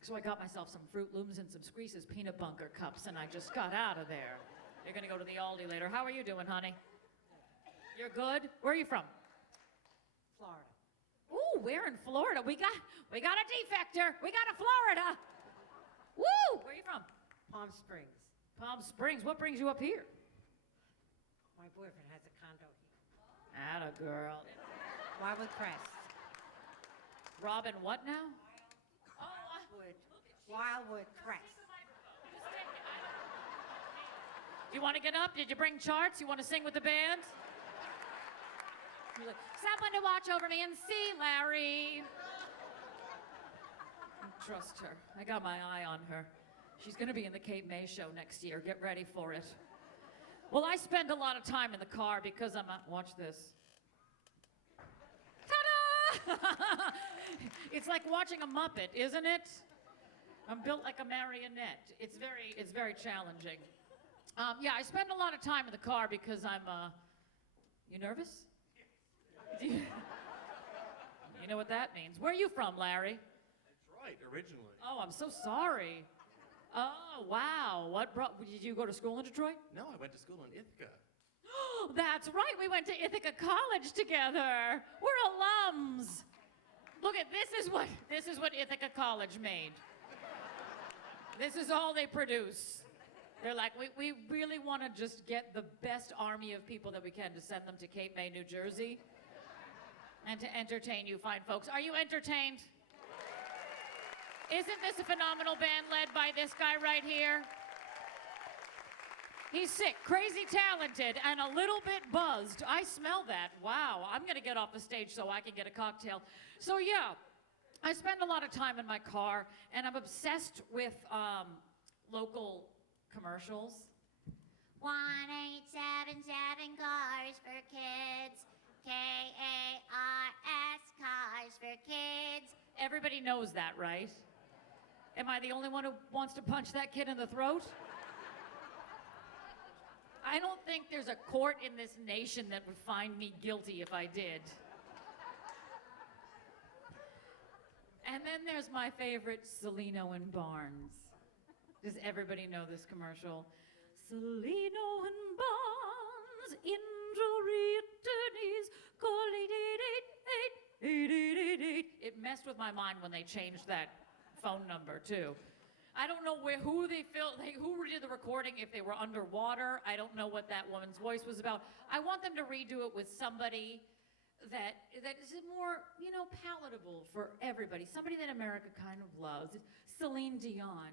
So I got myself some Fruit Looms and some Screese's peanut bunker cups, and I just got out of there. You're gonna go to the Aldi later. How are you doing, honey? You're good? Where are you from? Florida. Ooh, we're in Florida. We got a defector. We got a Florida. Woo! Where are you from? Palm Springs. Palm Springs. What brings you up here? My boyfriend has a condo here. Atta girl. Wildwood Crest. Robin, what now? Wildwood Crest. Do you want to get up? Did you bring charts? You want to sing with the band? You're like, someone to watch over me and see, Larry. Trust her. I got my eye on her. She's going to be in the Cape May show next year. Get ready for it. Well, I spend a lot of time in the car because I'm not. Watch this. Ta-da! It's like watching a Muppet, isn't it? I'm built like a marionette. It's very challenging. Yeah, I spend a lot of time in the car because I'm, you nervous? You know what that means. Where are you from, Larry? Detroit, originally. Oh, I'm so sorry. Oh, wow. Did you go to school in Detroit? No, I went to school in Ithaca. That's right. We went to Ithaca College together. We're alums. Look at this is what Ithaca College made. This is all they produce. They're like, we really want to just get the best army of people that we can to send them to Cape May, New Jersey, and to entertain you fine folks. Are you entertained? Isn't this a phenomenal band led by this guy right here? He's sick, crazy talented, and a little bit buzzed. I smell that. Wow, I'm gonna get off the stage so I can get a cocktail. So yeah, I spend a lot of time in my car, and I'm obsessed with local commercials. 1877 Cars for Kids. KARS, Cars for Kids. Everybody knows that, right? Am I the only one who wants to punch that kid in the throat? I don't think there's a court in this nation that would find me guilty if I did. And then there's my favorite, Celino and Barnes. Does everybody know this commercial? Celino and Barnes, injury attorneys, call 888-8888. It messed with my mind when they changed that phone number, too. I don't know who did the recording, if they were underwater. I don't know what that woman's voice was about. I want them to redo it with somebody that is more, palatable for everybody. Somebody that America kind of loves. It's Celine Dion.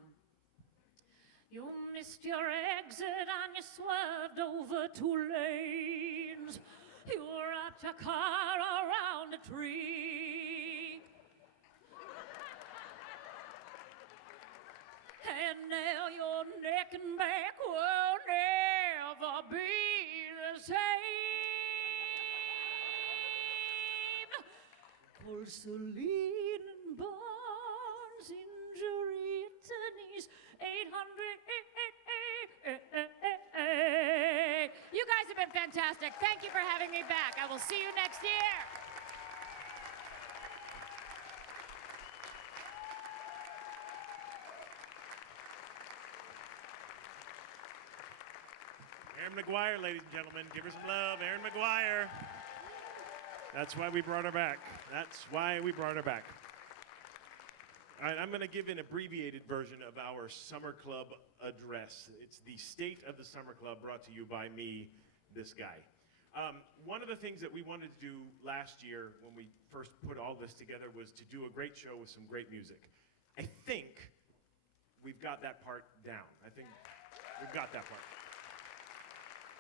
You missed your exit and you swerved over 2 lanes. You wrapped your car around a tree. And now your neck and back will never be the same. Call Celine and Barnes, injury Denise. 800. You guys have been fantastic. Thank you for having me back. I will see you next year. Erin McGuire, ladies and gentlemen. Give her some love, Erin McGuire. That's why we brought her back. That's why we brought her back. All right, I'm going to give an abbreviated version of our Summer Club address. It's the State of the Summer Club, brought to you by me, this guy. One of the things that we wanted to do last year when we first put all this together was to do a great show with some great music. I think we've got that part down. I think we've got that part.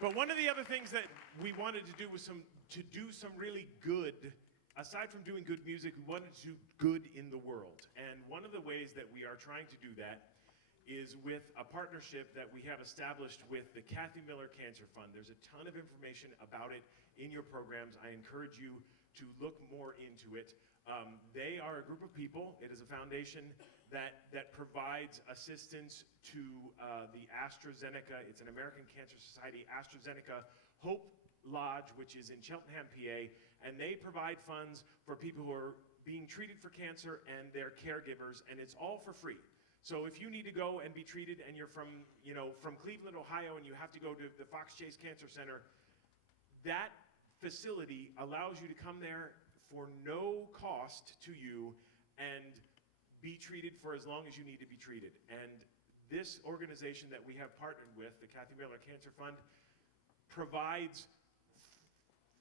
But one of the other things that we wanted to do was to do some really good, aside from doing good music, we wanted to do good in the world. And one of the ways that we are trying to do that is with a partnership that we have established with the Kathy Miller Cancer Fund. There's a ton of information about it in your programs. I encourage you to look more into it. They are a group of people. It is a foundation that provides assistance to the AstraZeneca, it's an American Cancer Society, AstraZeneca Hope Lodge, which is in Cheltenham, PA, and they provide funds for people who are being treated for cancer and their caregivers, and it's all for free. So if you need to go and be treated and you're from Cleveland, Ohio, and you have to go to the Fox Chase Cancer Center, that facility allows you to come there for no cost to you and be treated for as long as you need to be treated. And this organization that we have partnered with, the Kathy Miller Cancer Fund, provides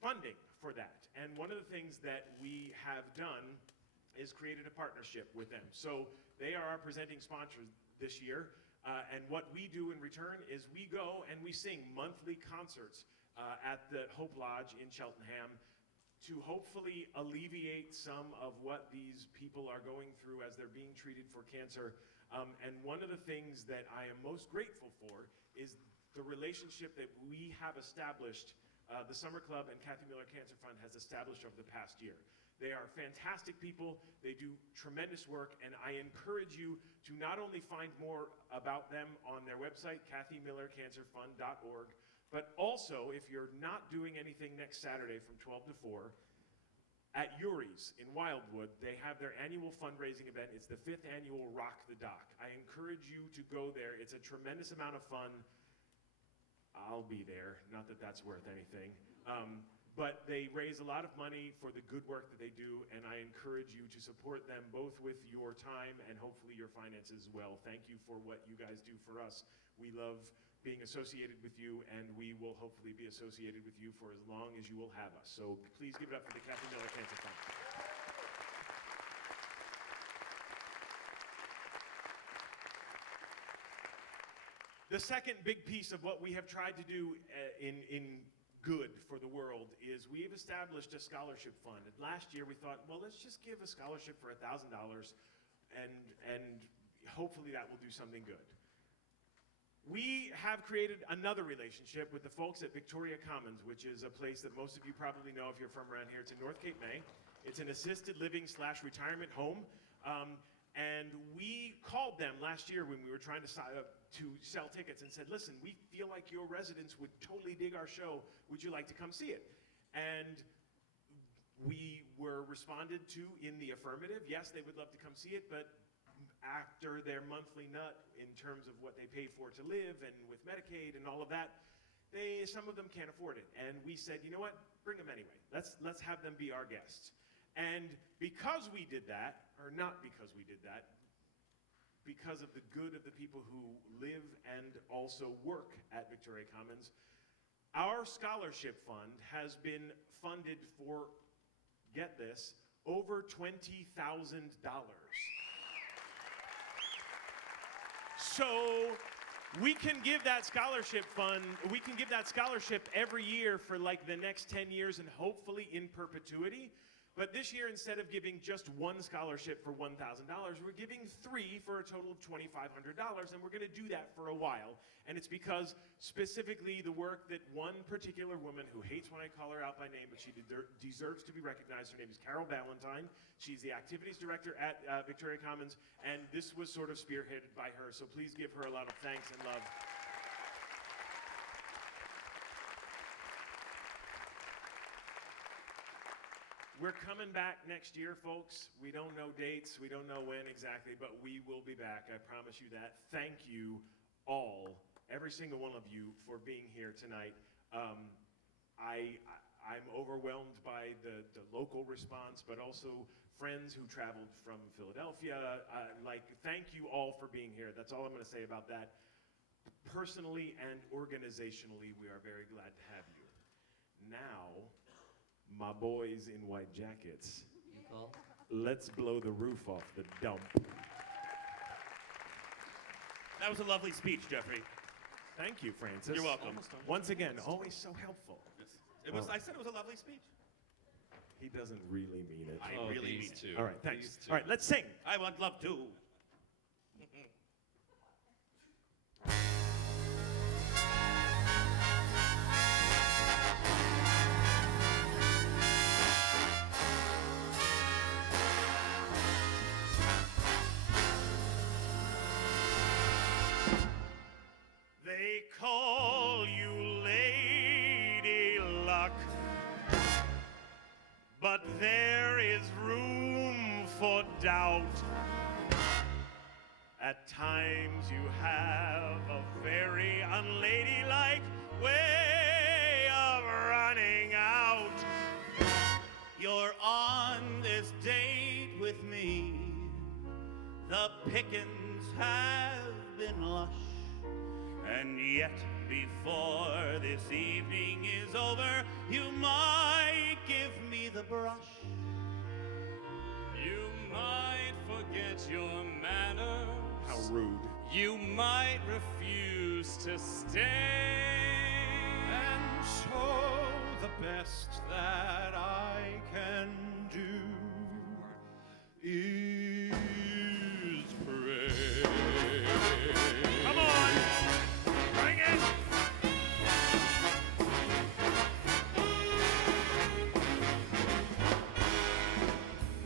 funding for that. And one of the things that we have done is created a partnership with them. So they are our presenting sponsors this year. And what we do in return is we go and we sing monthly concerts at the Hope Lodge in Cheltenham to hopefully alleviate some of what these people are going through as they're being treated for cancer. And one of the things that I am most grateful for is the relationship that we have established, the Summer Club and Kathy Miller Cancer Fund has established over the past year. They are fantastic people, they do tremendous work, and I encourage you to not only find more about them on their website, kathymillercancerfund.org, but also, if you're not doing anything next Saturday from 12 to 4, at Yuri's in Wildwood, they have their annual fundraising event. It's the 5th annual Rock the Dock. I encourage you to go there. It's a tremendous amount of fun. I'll be there, not that that's worth anything. But they raise a lot of money for the good work that they do, and I encourage you to support them both with your time and hopefully your finances as well. Thank you for what you guys do for us. We love being associated with you, and we will hopefully be associated with you for as long as you will have us. So please give it up for the Kathy Miller Cancer Fund. The second big piece of what we have tried to do in good for the world is we have established a scholarship fund. And last year we thought, well, let's just give a scholarship for $1,000 and hopefully that will do something good. We have created another relationship with the folks at Victoria Commons, which is a place that most of you probably know if you're from around here. It's in North Cape May. It's an assisted living / retirement home. And we called them last year when we were trying to sell tickets and said, listen, we feel like your residents would totally dig our show. Would you like to come see it? And we were responded to in the affirmative. Yes, they would love to come see it, but after their monthly nut in terms of what they pay for to live and with Medicaid and all of that, some of them can't afford it. And we said, you know what, bring them anyway. Let's have them be our guests. And because we did that, or not because we did that, because of the good of the people who live and also work at Victoria Commons, our scholarship fund has been funded for, get this, over $20,000. So we can give that scholarship fund, we can give that scholarship every year for like the next 10 years and hopefully in perpetuity. But this year, instead of giving just one scholarship for $1,000, we're giving 3 for a total of $2,500, and we're going to do that for a while. And it's because specifically the work that one particular woman who hates when I call her out by name, but she deserves to be recognized. Her name is Carol Ballantyne. She's the activities director at Victoria Commons, and this was sort of spearheaded by her. So please give her a lot of thanks and love. We're coming back next year, folks. We don't know dates. We don't know when exactly, but we will be back. I promise you that. Thank you all, every single one of you, for being here tonight. I'm overwhelmed by the local response, but also friends who traveled from Philadelphia. Thank you all for being here. That's all I'm going to say about that. Personally and organizationally, we are very glad to have you. Now, my boys in white jackets, let's blow the roof off the dump. That was a lovely speech, Jeffrey. Thank you, Francis. You're welcome. Once again, always so helpful. It was. I said it was a lovely speech. He doesn't really mean it. I really mean it. All right, thanks. All right, let's sing. I would love to. They call you Lady Luck, but there is room for doubt. At times you have a very unladylike way of running out. You're on this date with me. The pickings have been lush. And yet, before this evening is over, you might give me the brush. You might forget your manners. How rude. You might refuse to stay. And so the best that I can do is pray. Come on, bring it!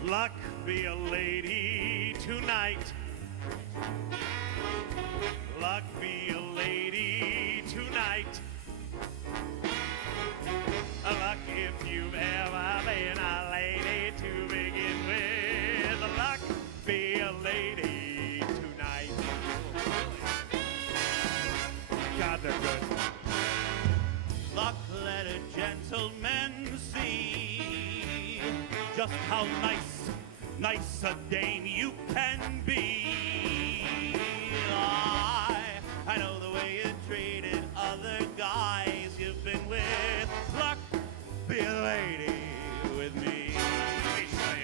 Luck be a lady tonight. Luck be a lady tonight. Luck if you've ever been a lady to begin with. Luck be a lady tonight. God, they're good. Luck, let a gentleman see just how nice a dame you can be. I know the way you treated other guys you've been with. Luck, be a lady with me.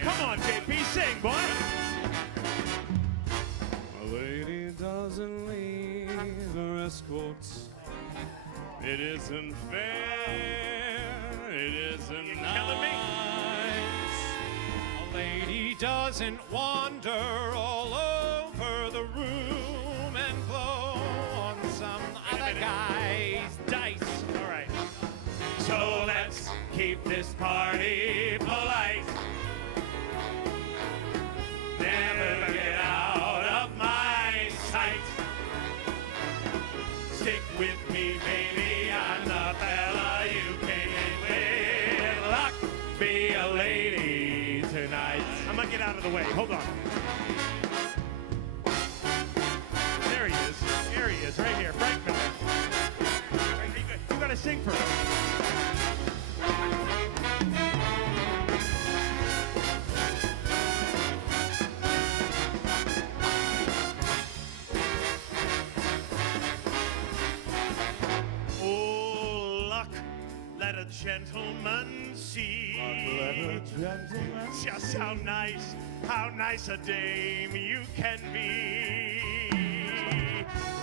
Come on, JP, sing, boy. A lady doesn't leave her escorts. It isn't fair. It isn't You killing me? nice. A lady doesn't wander all over the room and blow on some other guy's dice. All right. So let's keep this party polite. Never get out of my sight. Stick with me, baby. I'm the fella you came with. Luck be a lady tonight. I'm gonna get out of the way. Hold on. There he is. Here he is, right here. Frank Miller. You gotta sing for him. Oh, luck, let a gentleman see. Just how nice a dame you can be.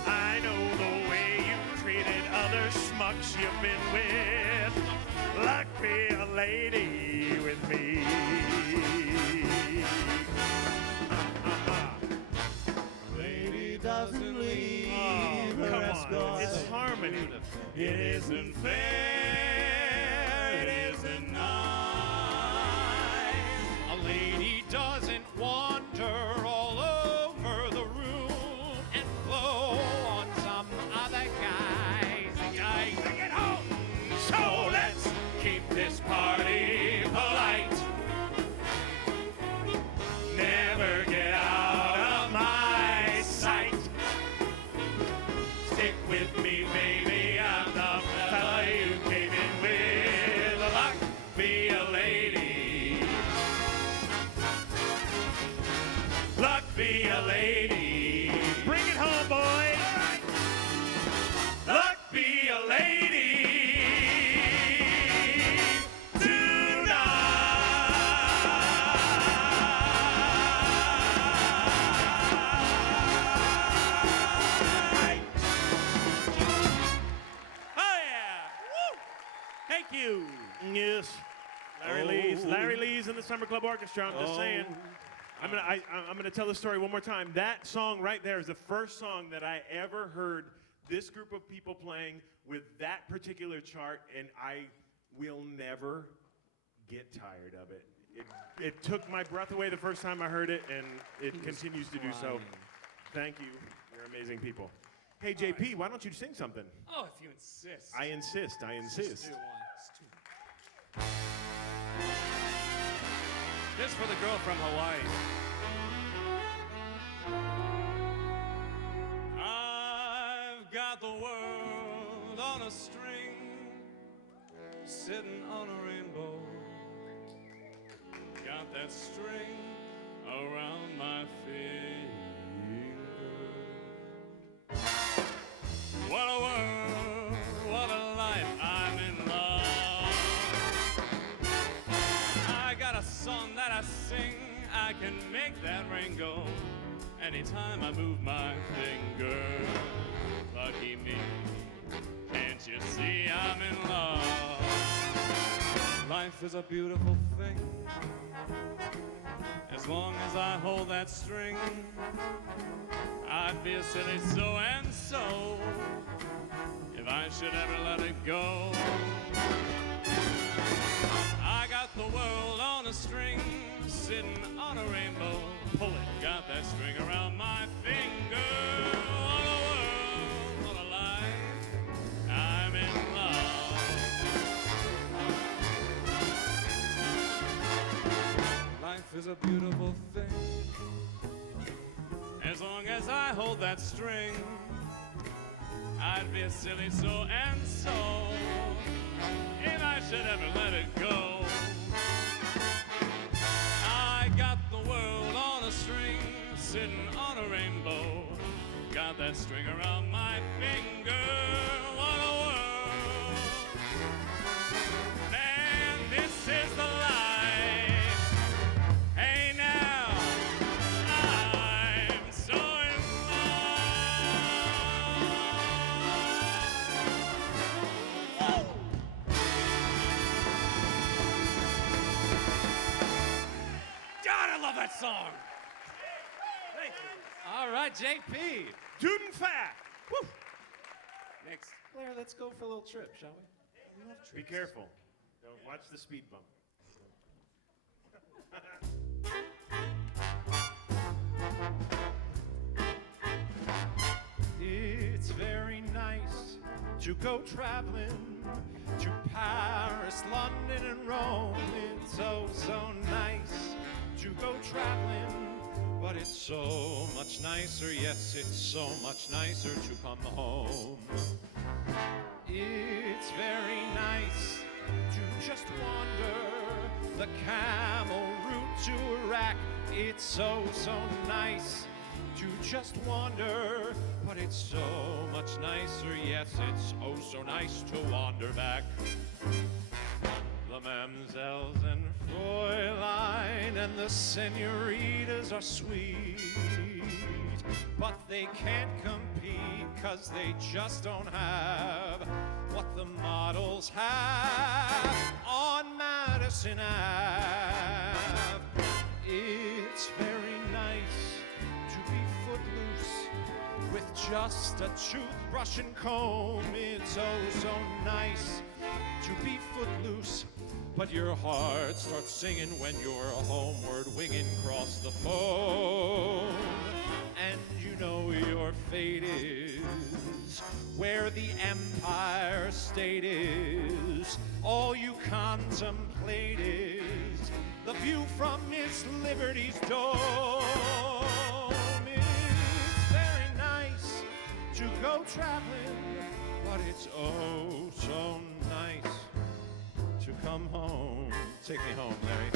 I know the way you treated other schmucks you've been with. Luck be a lady with me. many. beautiful. It isn't fair, it isn't nice. A lady doesn't wander all over the room and blow on some other guys. Guys, bring it home. So let's keep this party polite. Never get out of my sight. Stick with me, baby. I'm the fella you came in with. Luck, be a lady. Luck, be a lady. Bring it home, boys. Luck, be a lady. Oh, yeah. Woo. Thank you. Yes. Larry Lee's in the Summer Club Orchestra. I'm just saying. I'm gonna tell the story one more time. That song right there is the first song that I ever heard this group of people playing with that particular chart, and I will never get tired of it. It took my breath away the first time I heard it, and it continues to do so. Thank you. You're amazing people. Hey, JP, why don't you sing something? Oh, if you insist. I insist. I Let's insist. do one. This for the girl from Hawaii. I've got the world on a string, sitting on a rainbow. Got that string around my finger. What a world, what a life, I'm in love. I got a song that I sing, I can make that ring go anytime I move my finger. Lucky me, can't you see I'm in love? Life is a beautiful thing, as long as I hold that string. I'd be a silly so and so if I should ever let it go. I got the world on a string, sitting on a rainbow. Pull it, got that string around my finger. What a world, what a life, I'm in love. Life is a beautiful thing, as long as I hold that string. I'd be a silly so and so if I should ever let it go. I got the world on a string, sitting on a rainbow. Got that string around my finger. What a world. Man, this is the life. Hey now, I'm so in love. God, I love that song. Thank you. All right, JP. Tootin' fat. Woo. Next. Blair, let's go for a little trip, shall we? Be careful. Don't watch the speed bump. It's very nice to go traveling to Paris, London, and Rome. It's so nice to go traveling, but it's so much nicer, yes, it's so much nicer to come home. It's very nice to just wander the camel route to Iraq. It's so nice to just wander, but it's so much nicer, yes, it's oh so nice to wander back. The mamsels and Fräulein and the senoritas are sweet, but they can't compete 'cause they just don't have what the models have on Madison Ave. It's very nice to be footloose with just a toothbrush and comb. It's oh so nice to be footloose, but your heart starts singing when you're homeward winging across the foam. And you know your fate is where the Empire State is. All you contemplate is the view from Miss Liberty's dome. It's very nice to go traveling, but it's oh so nice to come home. Take me home, Larry.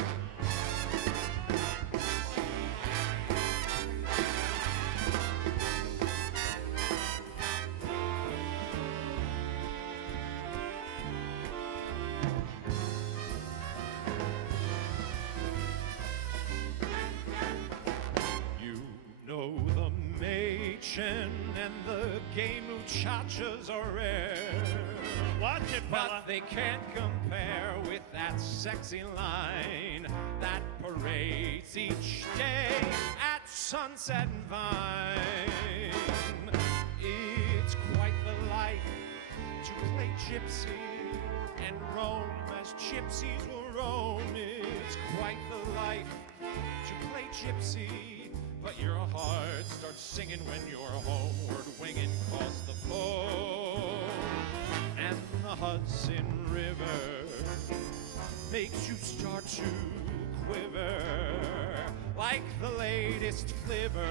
You know the Machen and the gay muchachas are rare. Watch it, fella. But they can't compare with that sexy line that parades each day at Sunset and Vine. It's quite the life to play gypsy and roam as gypsies will roam. It's quite the life to play gypsy, but your heart starts singing when you're homeward winging across the foam. And the Hudson River makes you start to quiver like the latest flivver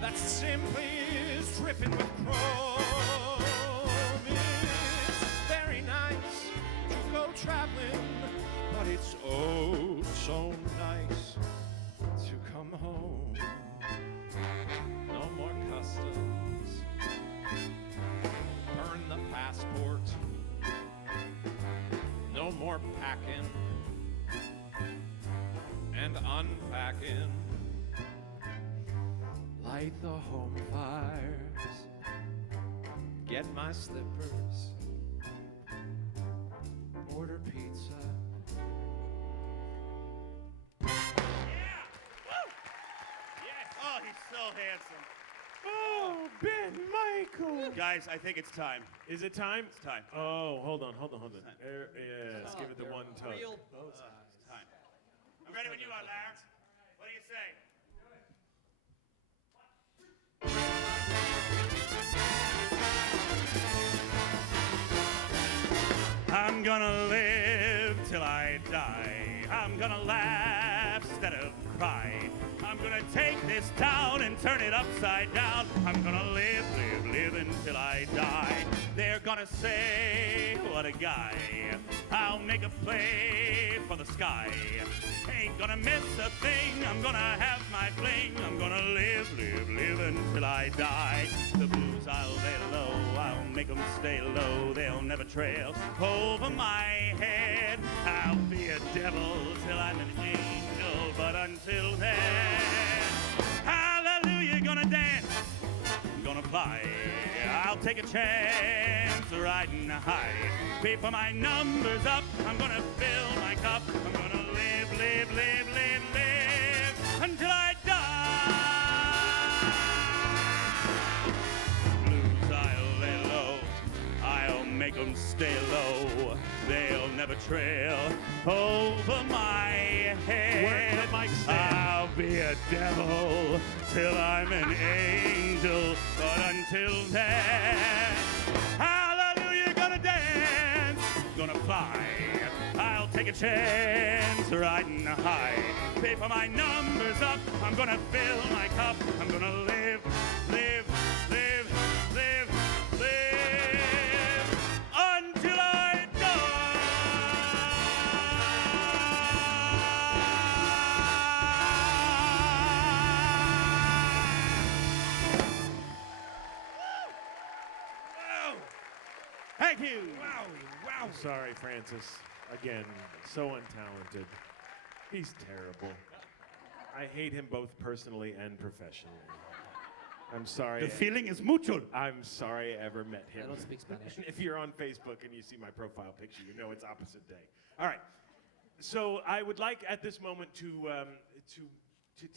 that simply is dripping with chrome. It's very nice to go traveling, but it's oh so nice to come home. No more customs, burn the passport. No more packing and unpacking. Light the home fires, get my slippers, order pizza. Oh, he's so handsome. Oh, Ben Michael. Guys, I think it's time. Is it time? It's time. Oh, hold on. Yes, give it the one tug. It's time. I'm ready when you are, Larry. What do you say? I'm gonna live till I die. I'm gonna laugh instead of cry. I'm gonna take this town and turn it upside down. I'm gonna live, live, live until I die. They're gonna say, what a guy. I'll make a play for the sky. Ain't gonna miss a thing. I'm gonna have my fling. I'm gonna live, live, live until I die. The blues I'll lay low. I'll make them stay low. They'll never trail over my head. I'll be a devil till I'm an angel. But until then, hallelujah, gonna dance, gonna fly. I'll take a chance riding high. Pay for my numbers up. I'm gonna fill my cup. I'm gonna live, live, live, live, live until I die. Blues I'll lay low. I'll make them stay low. They'll never trail over my head. Where the mic stand? I'll be a devil till I'm an angel. But until then, hallelujah, gonna dance, gonna fly. I'll take a chance riding high. Pay for my numbers up. I'm gonna fill my cup. I'm gonna live, live, live, live, live until I die. Thank you. Wow. Sorry, Francis. Again, so untalented. He's terrible. I hate him both personally and professionally. I'm sorry. The feeling is mutual. I'm sorry I ever met him. I don't speak Spanish. If you're on Facebook and you see my profile picture, you know it's opposite day. All right. So I would like at this moment to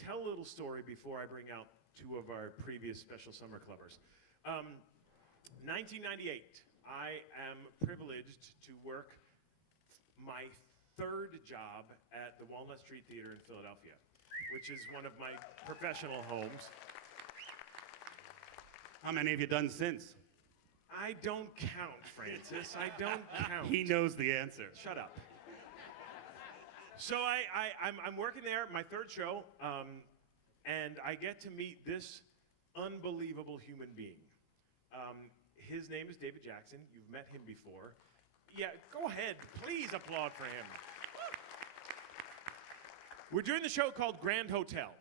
tell a little story before I bring out two of our previous special summer clubbers. 1998, I am privileged to work my third job at the Walnut Street Theater in Philadelphia, which is one of my professional homes. How many have you done since? I don't count, Francis. I don't count. He knows the answer. Shut up. So I'm working there, my third show, and I get to meet this unbelievable human being. His name is David Jackson. You've met him before. Yeah, go ahead. Please applaud for him. We're doing the show called Grand Hotel,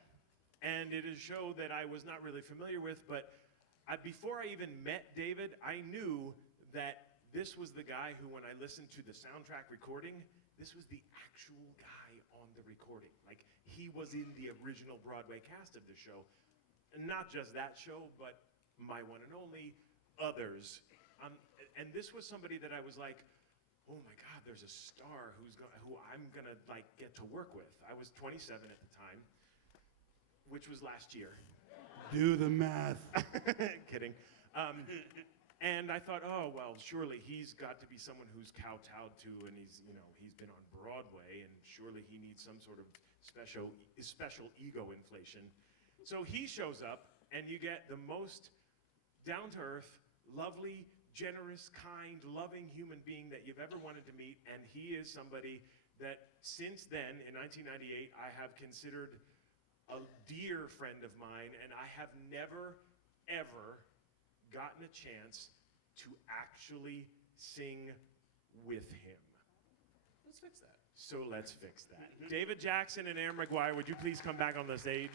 and it is a show that I was not really familiar with, but before I even met David, I knew that this was the guy who, when I listened to the soundtrack recording, this was the actual guy on the recording. Like, he was in the original Broadway cast of the show. And not just that show, but My One and Only, others. And this was somebody that I was like, oh my God, there's a star who I'm gonna like get to work with. I was 27 at the time, which was last year. Do the math. Kidding. And I thought, oh, well, surely he's got to be someone who's kowtowed to, and he's been on Broadway, and surely he needs some sort of special ego inflation. So he shows up, and you get the most down-to-earth, lovely, generous, kind, loving human being that you've ever wanted to meet, and he is somebody that since then, in 1998, I have considered a dear friend of mine, and I have never, ever gotten a chance to actually sing with him. Let's fix that. So let's fix that. David Jackson and Aaron McGuire, would you please come back on the stage?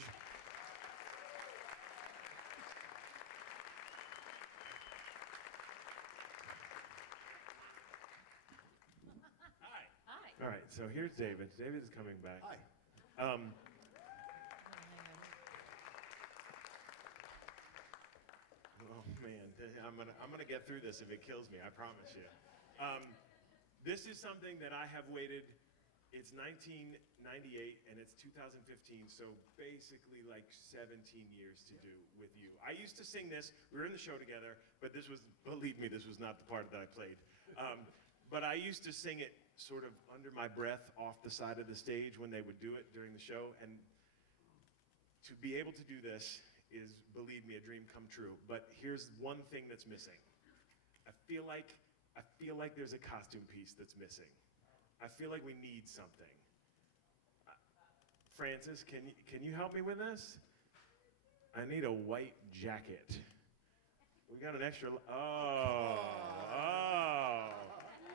Hi. All right, so here's David. David is coming back. Hi. Oh man, I'm gonna get through this if it kills me. I promise you. This is something that I have waited. It's 1998 and it's 2015, so basically like 17 years to do with you. I used to sing this. We were in the show together, but this was, believe me, this was not the part that I played. But I used to sing it sort of under my breath off the side of the stage when they would do it during the show, and to be able to do this is, believe me, a dream come true. But here's one thing that's missing. I feel like there's a costume piece that's missing. I feel like we need something. Francis, can you help me with this? I need a white jacket. We got an extra. Oh.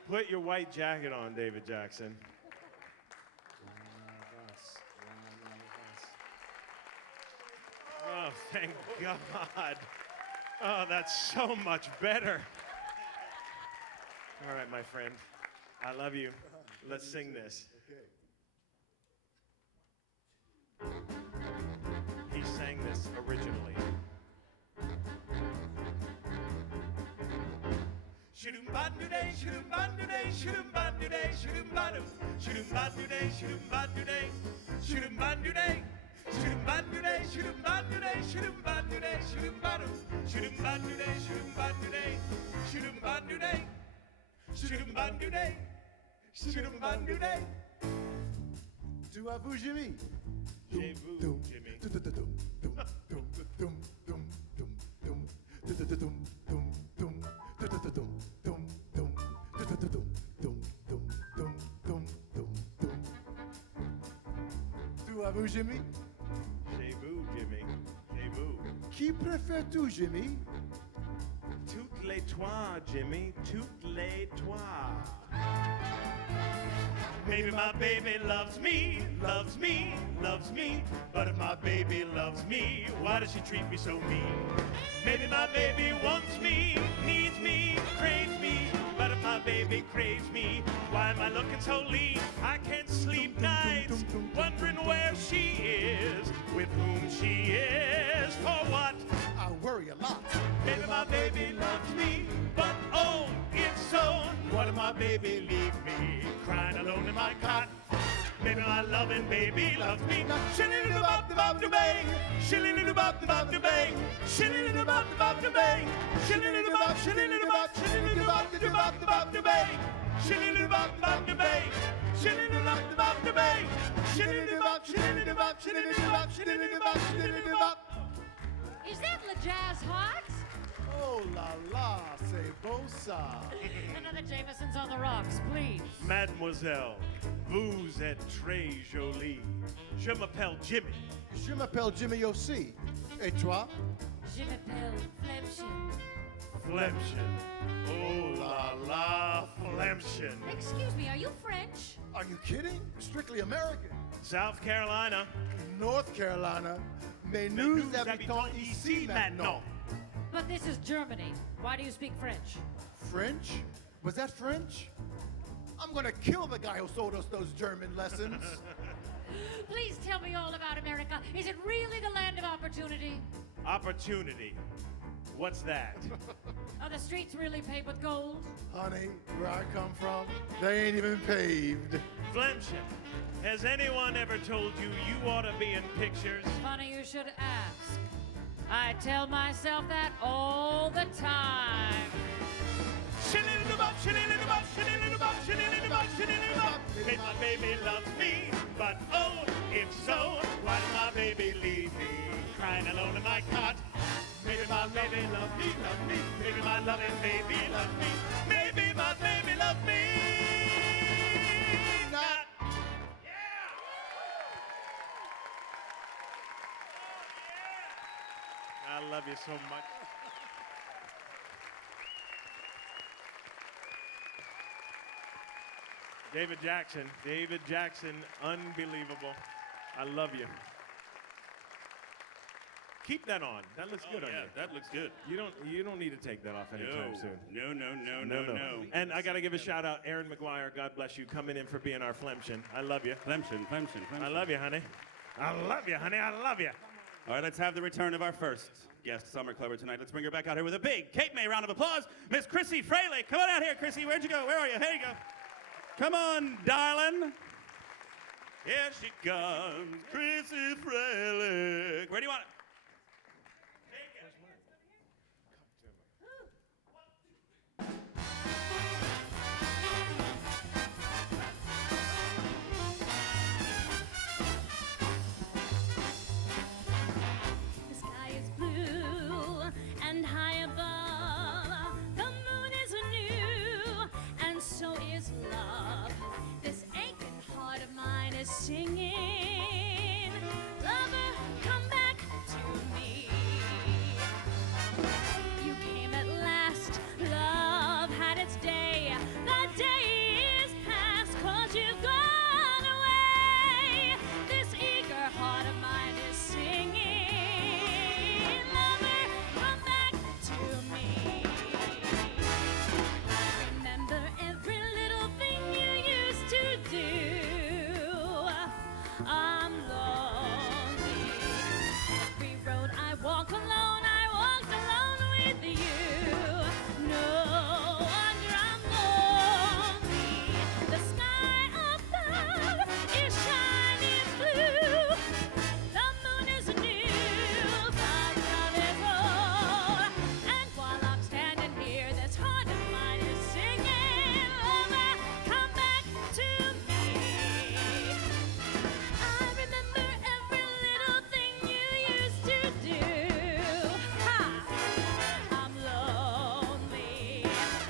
Put your white jacket on, David Jackson. Oh, thank God. Oh, that's so much better. All right, my friend. I love you. Let's sing this. Okay. He sang this originally. Shoo-dum-ba-doo-day, shoo-dum-ba-doo-day, shoo-dum-ba-doo-day, shoo-dum-ba-doo, shoo-dum-ba-doo-day, shoo-dum-ba-doo-day, shoo-dum-ba-doo-day, shoo-dum-ba-doo-day, shoo-dum-ba-doo-day, shoo-dum-ba-doo-day, shoo-dum-ba-doo, shoo-dum-ba-doo-day, shoo-dum-ba-doo-day, shoo-dum-ba-doo-day, shoo-dum-ba-doo-day, shoo-dum-ba-doo-day. To à vous, Jimmy. Chez vous, Jimmy. To à vous, Jimmy. Chez vous, Jimmy. Chez vous. Qui préfères-tu, Jimmy? Toutes les trois, Jimmy. Toutes les trois. Maybe my baby loves me, loves me, loves me. But if my baby loves me, why does she treat me so mean? Maybe my baby wants me, needs me, craves me. But if my baby craves me, why am I looking so lean? I can't sleep nights, wondering where she is, with whom she is, for what? I worry a lot. Maybe my baby loves me, but oh, if so, what if my baby leave me crying alone in my cot? Maybe my loving baby loves me. Now, bop da bang, shillily bop da bop da bang, shillily bop da bop da bang, shillily bop, shillily bop, shillily bop da bop da bop da bang, shillily bop bop da bang, shillily bop da bop da bang, shillily bop, shillily bop, shillily bop, shillily bop, shillily bop. Is that La Jazz Hot? Oh la la, c'est beau ça. Another Jameson's on the rocks, please. Mademoiselle, vous êtes très jolie. Je m'appelle Jimmy. Je m'appelle Jimmy O.C. Et toi? Je m'appelle Flemshin. Flemshin. Oh la la, Flemshin. Excuse me, are you French? Are you kidding? Strictly American. South Carolina. North Carolina. Mais nous habitons ici maintenant. But this is Germany. Why do you speak French? French? Was that French? I'm gonna kill the guy who sold us those German lessons. Please tell me all about America. Is it really the land of opportunity? Opportunity. What's that? Are the streets really paved with gold? Honey, where I come from, they ain't even paved. Flemshin, has anyone ever told you you ought to be in pictures? Funny you should ask. I tell myself that all the time. Shillily-bop, shillily-bop, shillily-bop, shillily-bop, shillily-bop. May my baby love me, but oh, if so, why did my baby leave me crying alone in my cot? Maybe my baby love me, maybe my loving baby love me, maybe my baby love me not. I love you so much. David Jackson, unbelievable. I love you. Keep that on. That looks good on you. That looks good. You don't need to take that off anytime soon. No. And I got to give a shout out, Aaron McGuire. God bless you, coming in for being our Flemshin. I love you. Flemshin. I love you, honey. I love you, honey. I love you. All right, let's have the return of our first guest summer clubber tonight. Let's bring her back out here with a big Cape May round of applause. Miss Chrissy Fralick. Come on out here, Chrissy. Where'd you go? Where are you? There you go. Come on, darling. Here she comes, Chrissy Fralick. Where do you want it? The sky is blue and high above. The moon is new and so is love. This aching heart of mine is singing. Lover, come back to me. You came at last. Love had its day. The day is past 'cause you've gone away. This eager heart of mine is singing. Lover, come back to me. Remember every little thing you used to do. I'm lonely. Every road I walk alone, I walked alone with you. No wonder I'm lonely. The sky above is shining blue. The moon is new, but love is old. And while I'm standing here, this heart of mine is singing. Lover, come back to me. I remember every little thing you used to do. Ha! I'm lonely.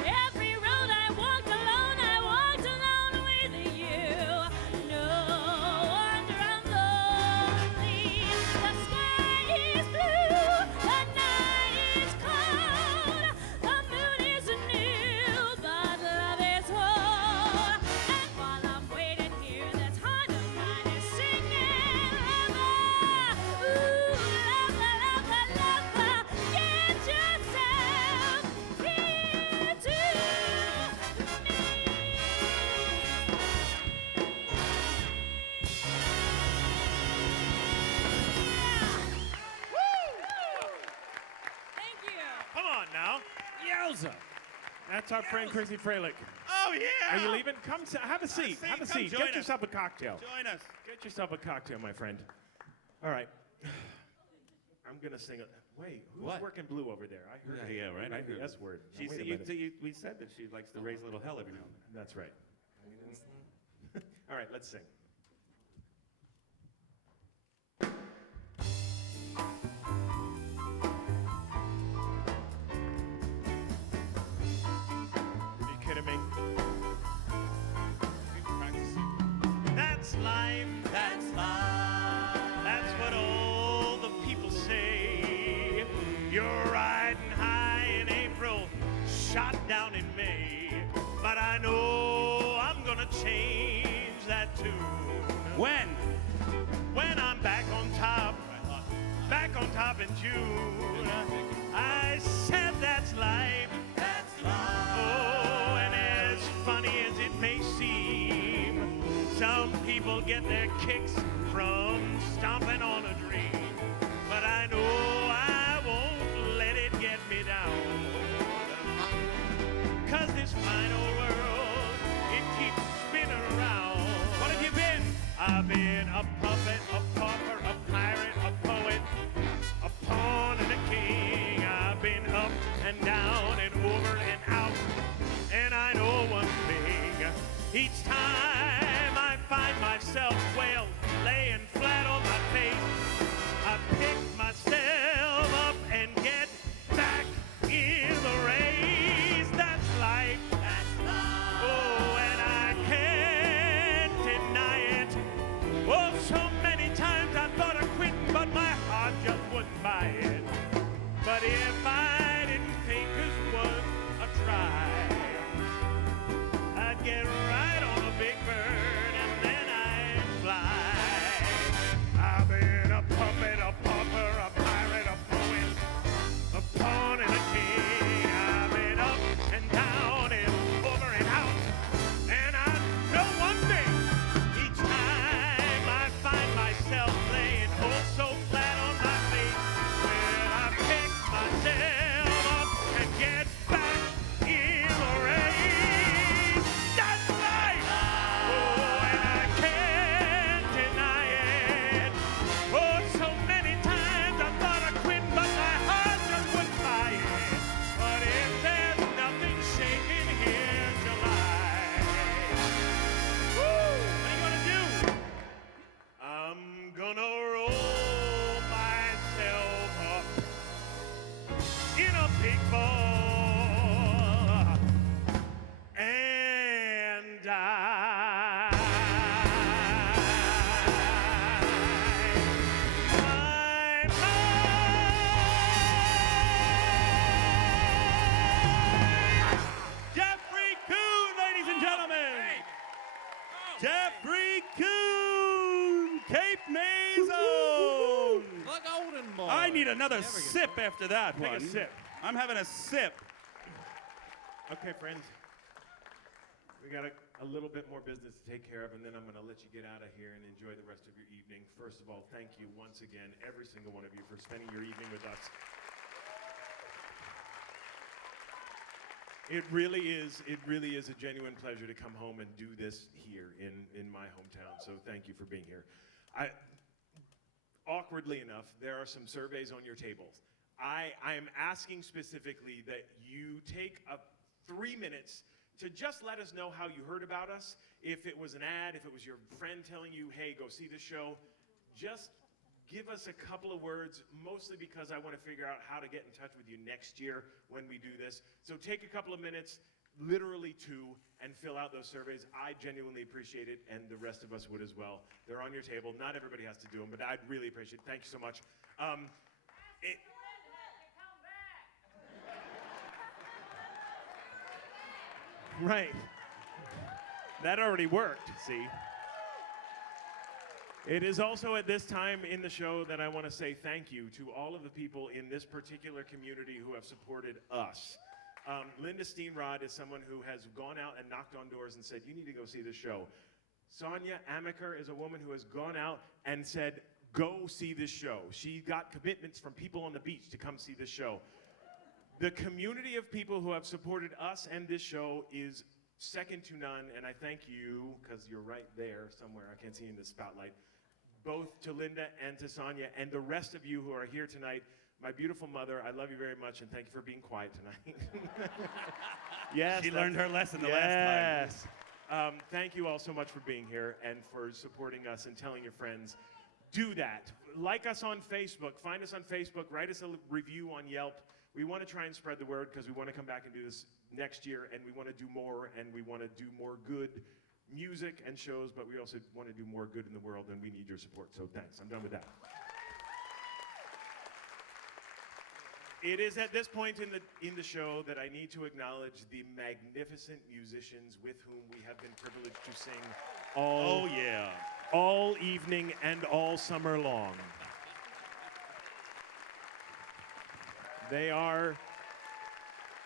Every road I walked alone with you. No wonder I'm lonely. The sky is blue, the night is cold. The moon is new, but love is old. And while I'm waiting here, this heart of mine is singing. Lover, ooh, lover, get yourself here to Thank you. Come on now. Yowza. That's our friend Chrissy Fralick. Oh, yeah. Are you leaving? Come have a seat. seat. Have a Come seat. join Get us. yourself a cocktail. Join us. Get yourself a cocktail, my friend. All right. I'm gonna sing a. Wait, who's What? working blue over there? I heard. Yeah, right. I the heard S word. Now, She wait a said, minute. we said that she likes to raise a little hell every now and then. That's right. All right, let's sing. Are you kidding me? That's life. That's life. That's what all the people say. You're riding high in April, shot down in May. But I know I'm gonna change that tune. When? When I'm back on top in June. I said that's life. That's life. Oh, and as funny as it may seem, some people get their kicks from stomping on a dream. But I know I won't let it get me down. 'Cause this fine old world, it keeps spinning around. What have you been? I've been a puppet, a pauper, a pirate, a poet, a pawn and a king. I've been up and down and over and out. And I know one thing. Each time I find myself, well, laying flat on my face, I pick myself up and get back in the race. That's life. That's life. Oh, and I can't deny it. Oh, so many times I thought of quitting, but my heart just wouldn't buy it. But if I didn't think this was a try, I'd get right on a big bird and then I'd fly. I've been a puppet, a pauper, a pirate, a poet, a pawn and a king. I've been up and down and over and out. And I know one thing. Each time I find myself laying oh so flat on my face, well, I pick myself up and get back in the race. That's life. Oh, and I can't deny it. Oh, so many times I thought I'd quit, but my heart just wouldn't buy it. But if there's nothing shaking here, July. Woo! What are you gonna do? I'm gonna roll myself up in a big ball and die. My mind. Jeffrey Kuhn, ladies and gentlemen. Jeffrey Kuhn, Cape May Zone. The Golden Boy. I need another sip after that Take a one. sip. I'm having a sip. Okay, friends. We got a little bit more business to take care of, and then I'm going to let you get out of here and enjoy the rest of your evening. First of all, thank you once again, every single one of you, for spending your evening with us. It really is a genuine pleasure to come home and do this here in my hometown. So thank you for being here. Awkwardly enough, there are some surveys on your tables. I am asking specifically that you take 3 minutes to just let us know how you heard about us. If it was an ad, if it was your friend telling you, hey, go see this show, just give us a couple of words, mostly because I want to figure out how to get in touch with you next year when we do this. So take a couple of minutes, literally 2, and fill out those surveys. I genuinely appreciate it, and the rest of us would as well. They're on your table. Not everybody has to do them, but I'd really appreciate it. Thank you so much. Right. That already worked, see? It is also at this time in the show that I want to say thank you to all of the people in this particular community who have supported us. Linda Steenrod is someone who has gone out and knocked on doors and said, you need to go see this show. Sonia Amaker is a woman who has gone out and said, go see this show. She got commitments from people on the beach to come see this show. The community of people who have supported us and this show is second to none, and I thank you, because you're right there somewhere. I can't see you in the spotlight. both to Linda and to Sonia and the rest of you who are here tonight. My beautiful mother, I love you very much, and thank you for being quiet tonight. Yes. She learned her lesson the last time. Yes. Thank you all so much for being here and for supporting us and telling your friends. Do that. Like us on Facebook. Find us on Facebook. Write us a review on Yelp. We want to try and spread the word because we want to come back and do this next year, and we want to do more, and we want to do more good music and shows, but we also want to do more good in the world, and we need your support. So thanks. I'm done with that. It is at this point in the show that I need to acknowledge the magnificent musicians with whom we have been privileged to sing all evening and all summer long. They are,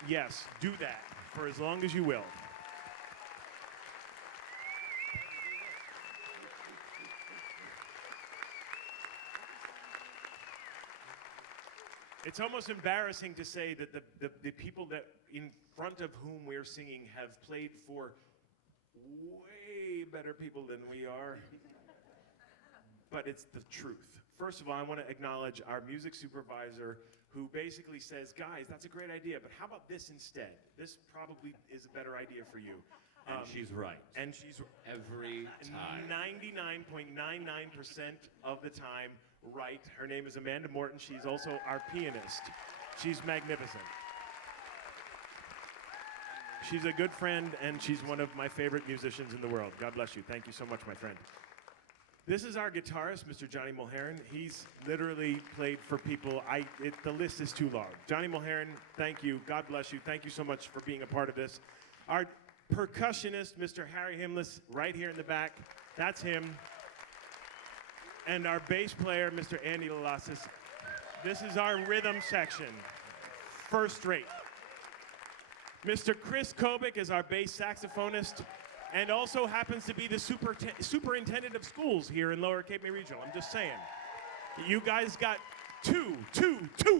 yes, do that for as long as you will. It's almost embarrassing to say that the people that in front of whom we're singing have played for way better people than we are. But it's the truth. First of all, I want to acknowledge our music supervisor who basically says, guys, that's a great idea, but how about this instead? This probably is a better idea for you. And she's right. And she's Every time. 99.99% of the time right. Her name is Amanda Morton. She's also our pianist. She's magnificent. She's a good friend, and she's one of my favorite musicians in the world. God bless you. Thank you so much, my friend. This is our guitarist, Mr. Johnny Mulherin. He's literally played for people. The list is too long. Johnny Mulherin, thank you. God bless you. Thank you so much for being a part of this. Our percussionist, Mr. Harry Himlis, right here in the back. That's him. And our bass player, Mr. Andy Lalassis. This is our rhythm section. First rate. Mr. Chris Kobik is our bass saxophonist and also happens to be the superintendent of schools here in Lower Cape May Regional. I'm just saying. You guys got two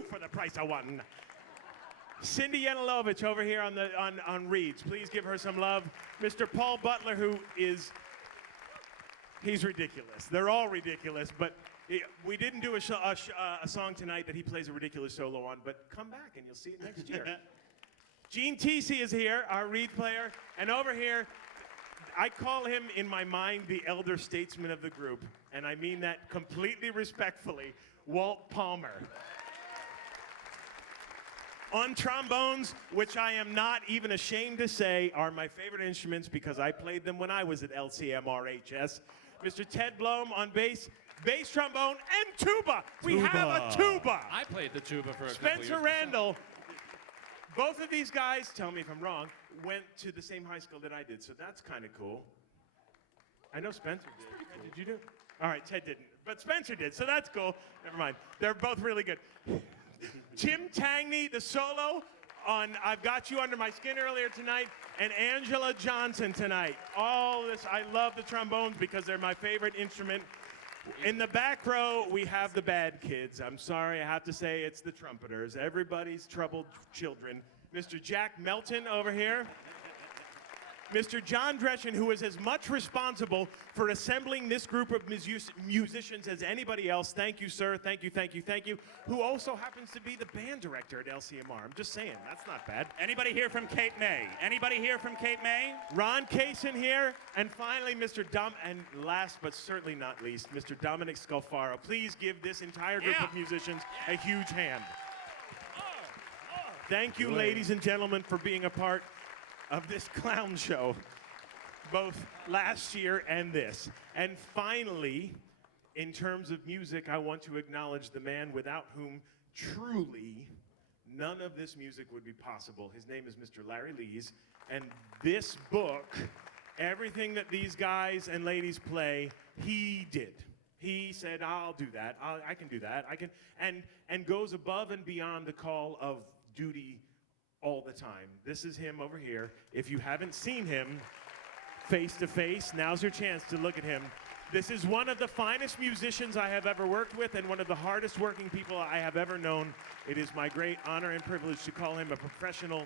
for the price of one. Cindy Yanilovich over here on reeds. Please give her some love. Mr. Paul Butler, who is, he's ridiculous. They're all ridiculous, but we didn't do a song tonight that he plays a ridiculous solo on, but come back and you'll see it next year. Gene Teesey is here, our reed player, and over here, I call him in my mind the elder statesman of the group, and I mean that completely respectfully, Walt Palmer. On trombones, which I am not even ashamed to say are my favorite instruments because I played them when I was at LCMRHS. Mr. Ted Blom on bass trombone, and tuba. We have a tuba. I played the tuba for a couple Spencer years. Randall. Both of these guys, tell me if I'm wrong, went to the same high school that I did, so that's kind of cool. I know Spencer did. Ted, did you do? All right, Ted didn't, but Spencer did, so that's cool. Never mind. They're both really good. Tim Tangney, the solo on I've Got You Under My Skin earlier tonight, and Angela Johnson tonight. All this, I love the trombones because they're my favorite instrument. In the back row, we have the bad kids. I'm sorry, I have to say it's the trumpeters. Everybody's troubled children. Mr. Jack Melton over here. Mr. John Dreschen, who is as much responsible for assembling this group of musicians as anybody else. Thank you, sir. Thank you, thank you, thank you. Who also happens to be the band director at LCMR. I'm just saying, that's not bad. Anybody here from Cape May? Anybody here from Cape May? Ron Kaysen here. And finally, and last but certainly not least, Mr. Dominic Scalfaro. Please give this entire group of musicians a huge hand. Thank you, ladies and gentlemen, for being a part of this clown show, both last year and this. And finally, in terms of music, I want to acknowledge the man without whom truly none of this music would be possible. His name is Mr. Larry Lees, and this book, everything that these guys and ladies play, he did. He said, I'll do that, I can do that, I can, and goes above and beyond the call of duty all the time. This is him over here. If you haven't seen him face to face, now's your chance to look at him. This is one of the finest musicians I have ever worked with and one of the hardest working people I have ever known. It is my great honor and privilege to call him a professional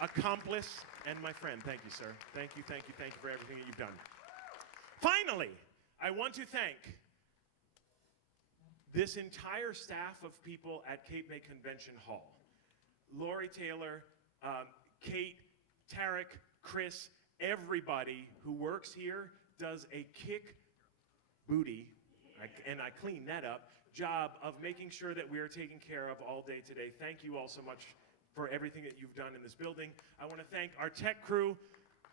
accomplice and my friend. Thank you, sir. Thank you, thank you, thank you for everything that you've done. Finally, I want to thank this entire staff of people at Cape May Convention Hall, Lori Taylor, Kate, Tarek, Chris, everybody who works here does a kick booty, and I clean that up, job of making sure that we are taken care of all day today. Thank you all so much for everything that you've done in this building. I want to thank our tech crew.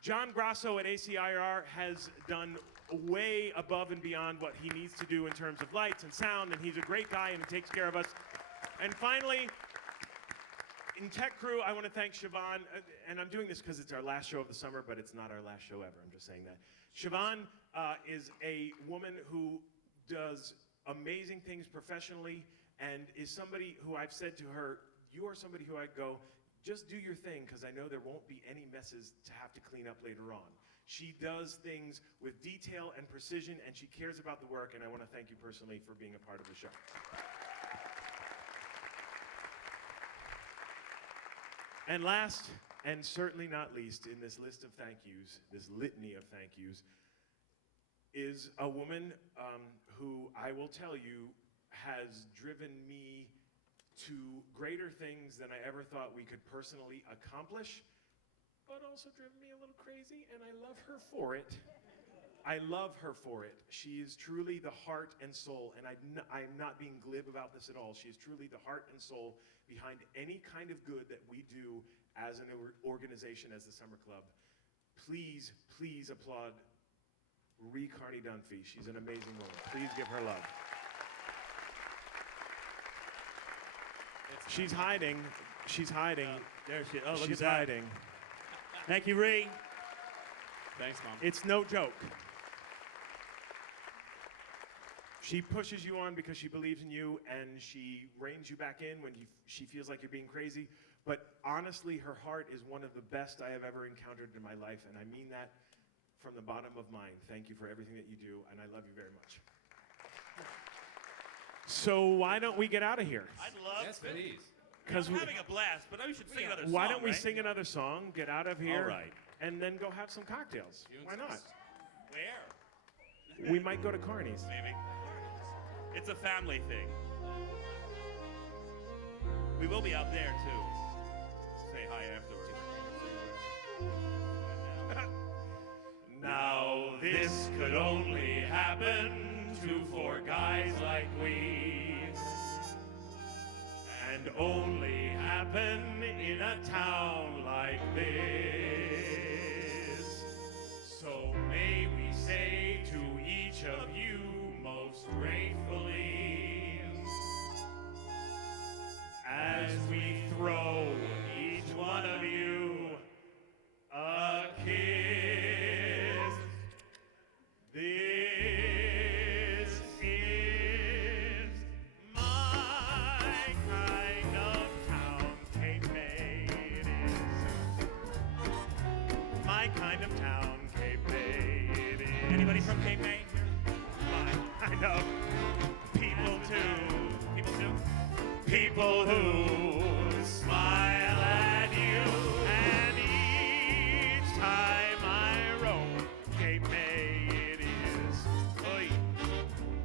John Grasso at ACIR has done way above and beyond what he needs to do in terms of lights and sound, and he's a great guy and he takes care of us. And finally, in tech crew, I want to thank Siobhan, and I'm doing this because it's our last show of the summer, but it's not our last show ever. I'm just saying that. Siobhan is a woman who does amazing things professionally and is somebody who I've said to her, you are somebody who I go, just do your thing because I know there won't be any messes to have to clean up later on. She does things with detail and precision, and she cares about the work, and I want to thank you personally for being a part of the show. And last, and certainly not least, in this list of thank yous, this litany of thank yous, is a woman who I will tell you has driven me to greater things than I ever thought we could personally accomplish, but also driven me a little crazy, and I love her for it. I love her for it. She is truly the heart and soul, and I'm not being glib about this at all. She is truly the heart and soul behind any kind of good that we do as an organization, as the Summer Club. Please, please applaud Ree Carney Dunphy. She's an amazing woman. Please give her love. She's hiding. She's hiding. There she is. Oh, look She's at that. hiding. Thank you, Ree. Thanks, Mom. It's no joke. She pushes you on because she believes in you, and she reins you back in when she feels like you're being crazy. But honestly, her heart is one of the best I have ever encountered in my life, and I mean that from the bottom of mine. Thank you for everything that you do, and I love you very much. So why don't we get out of here? I'd love Yes, to. please. Because I'm having a blast, but we should sing another song, why don't we right? sing another song, get out of here, All right. and then go have some cocktails? Why not? Where? We might go to Carney's. Maybe. It's a family thing. We will be out there, too. Say hi afterwards. Now this could only happen to four guys like we, and only happen in a town like this. So may we say to each of you most gratefully, as we throw each one of you a kiss. This is my kind of town, Cape May it is. My kind of town, Cape May it is. Anybody from Cape May? My kind of people too. People too? People who smile at you, and each time I roam Cape May it is, oi,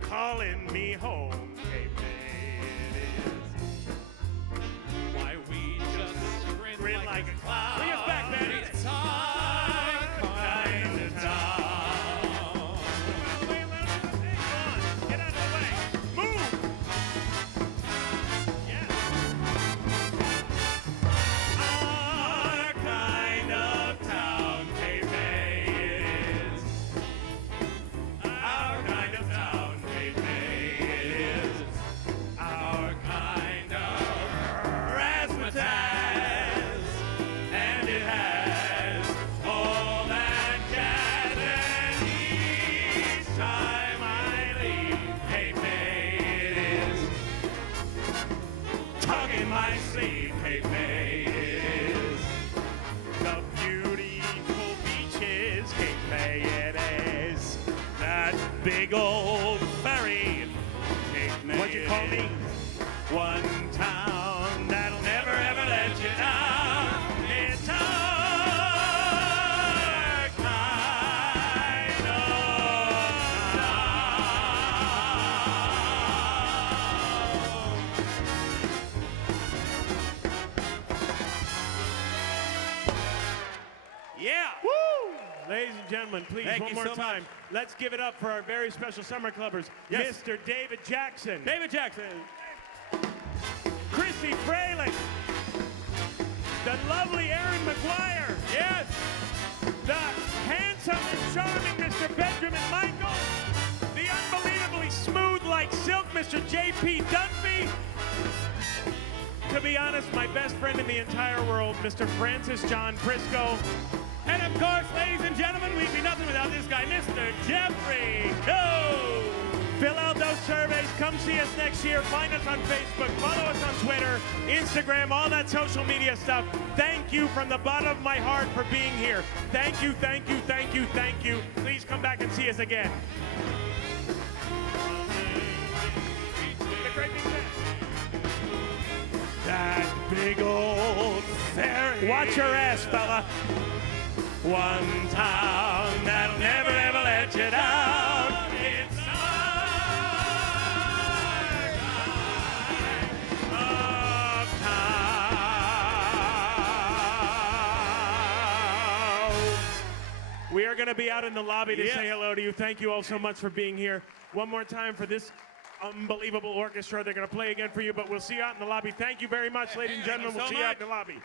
calling me home, Cape May it is. Why we just Grin like a clown. Bring us back, Betty. It's our Kind of town. Wait, come on, get out of the way. Move! Yes. Our kind of town, Cape May it is. Our kind of town, Cape May it is. Our kind of razzmatazz, and it has all that jazz. And each time I leave Cape May it is. Tugging my sleeve, Cape May is. The beautiful beaches, Cape May it is. That big old ferry, Cape May. What'd you call me? One town that'll never ever let you down. It's our kind of town. gentlemen, please, Thank one you more so time. much. Let's give it up for our very special summer clubbers, Yes. Mr. David Jackson, David Jackson. Chrissy Fralick, the lovely Aaron McGuire, Yes. the handsome and charming Mr. Benjamin Michael, the unbelievably smooth like silk Mr. J.P. Dunphy. To be honest, my best friend in the entire world, Mr. Francis John Prisco. And of course, ladies and gentlemen, we'd be nothing without this guy, Mr. Jeffrey Coe. Fill out those surveys. Come see us next year. Find us on Facebook. Follow us on Twitter, Instagram, all that social media stuff. Thank you from the bottom of my heart for being here. Thank you, thank you, thank you, thank you. Please come back and see us again. The great big fan. That big old fairy. Watch your ass, fella. One town that'll never ever let you down. It's our We are going to be out in the lobby to Yes. say hello to you. Thank you all so much for being here. One more time for this unbelievable orchestra. They're going to play again for you, but we'll see you out in the lobby. Thank you very much, ladies and Thank you gentlemen. We'll so see you out much. in the lobby.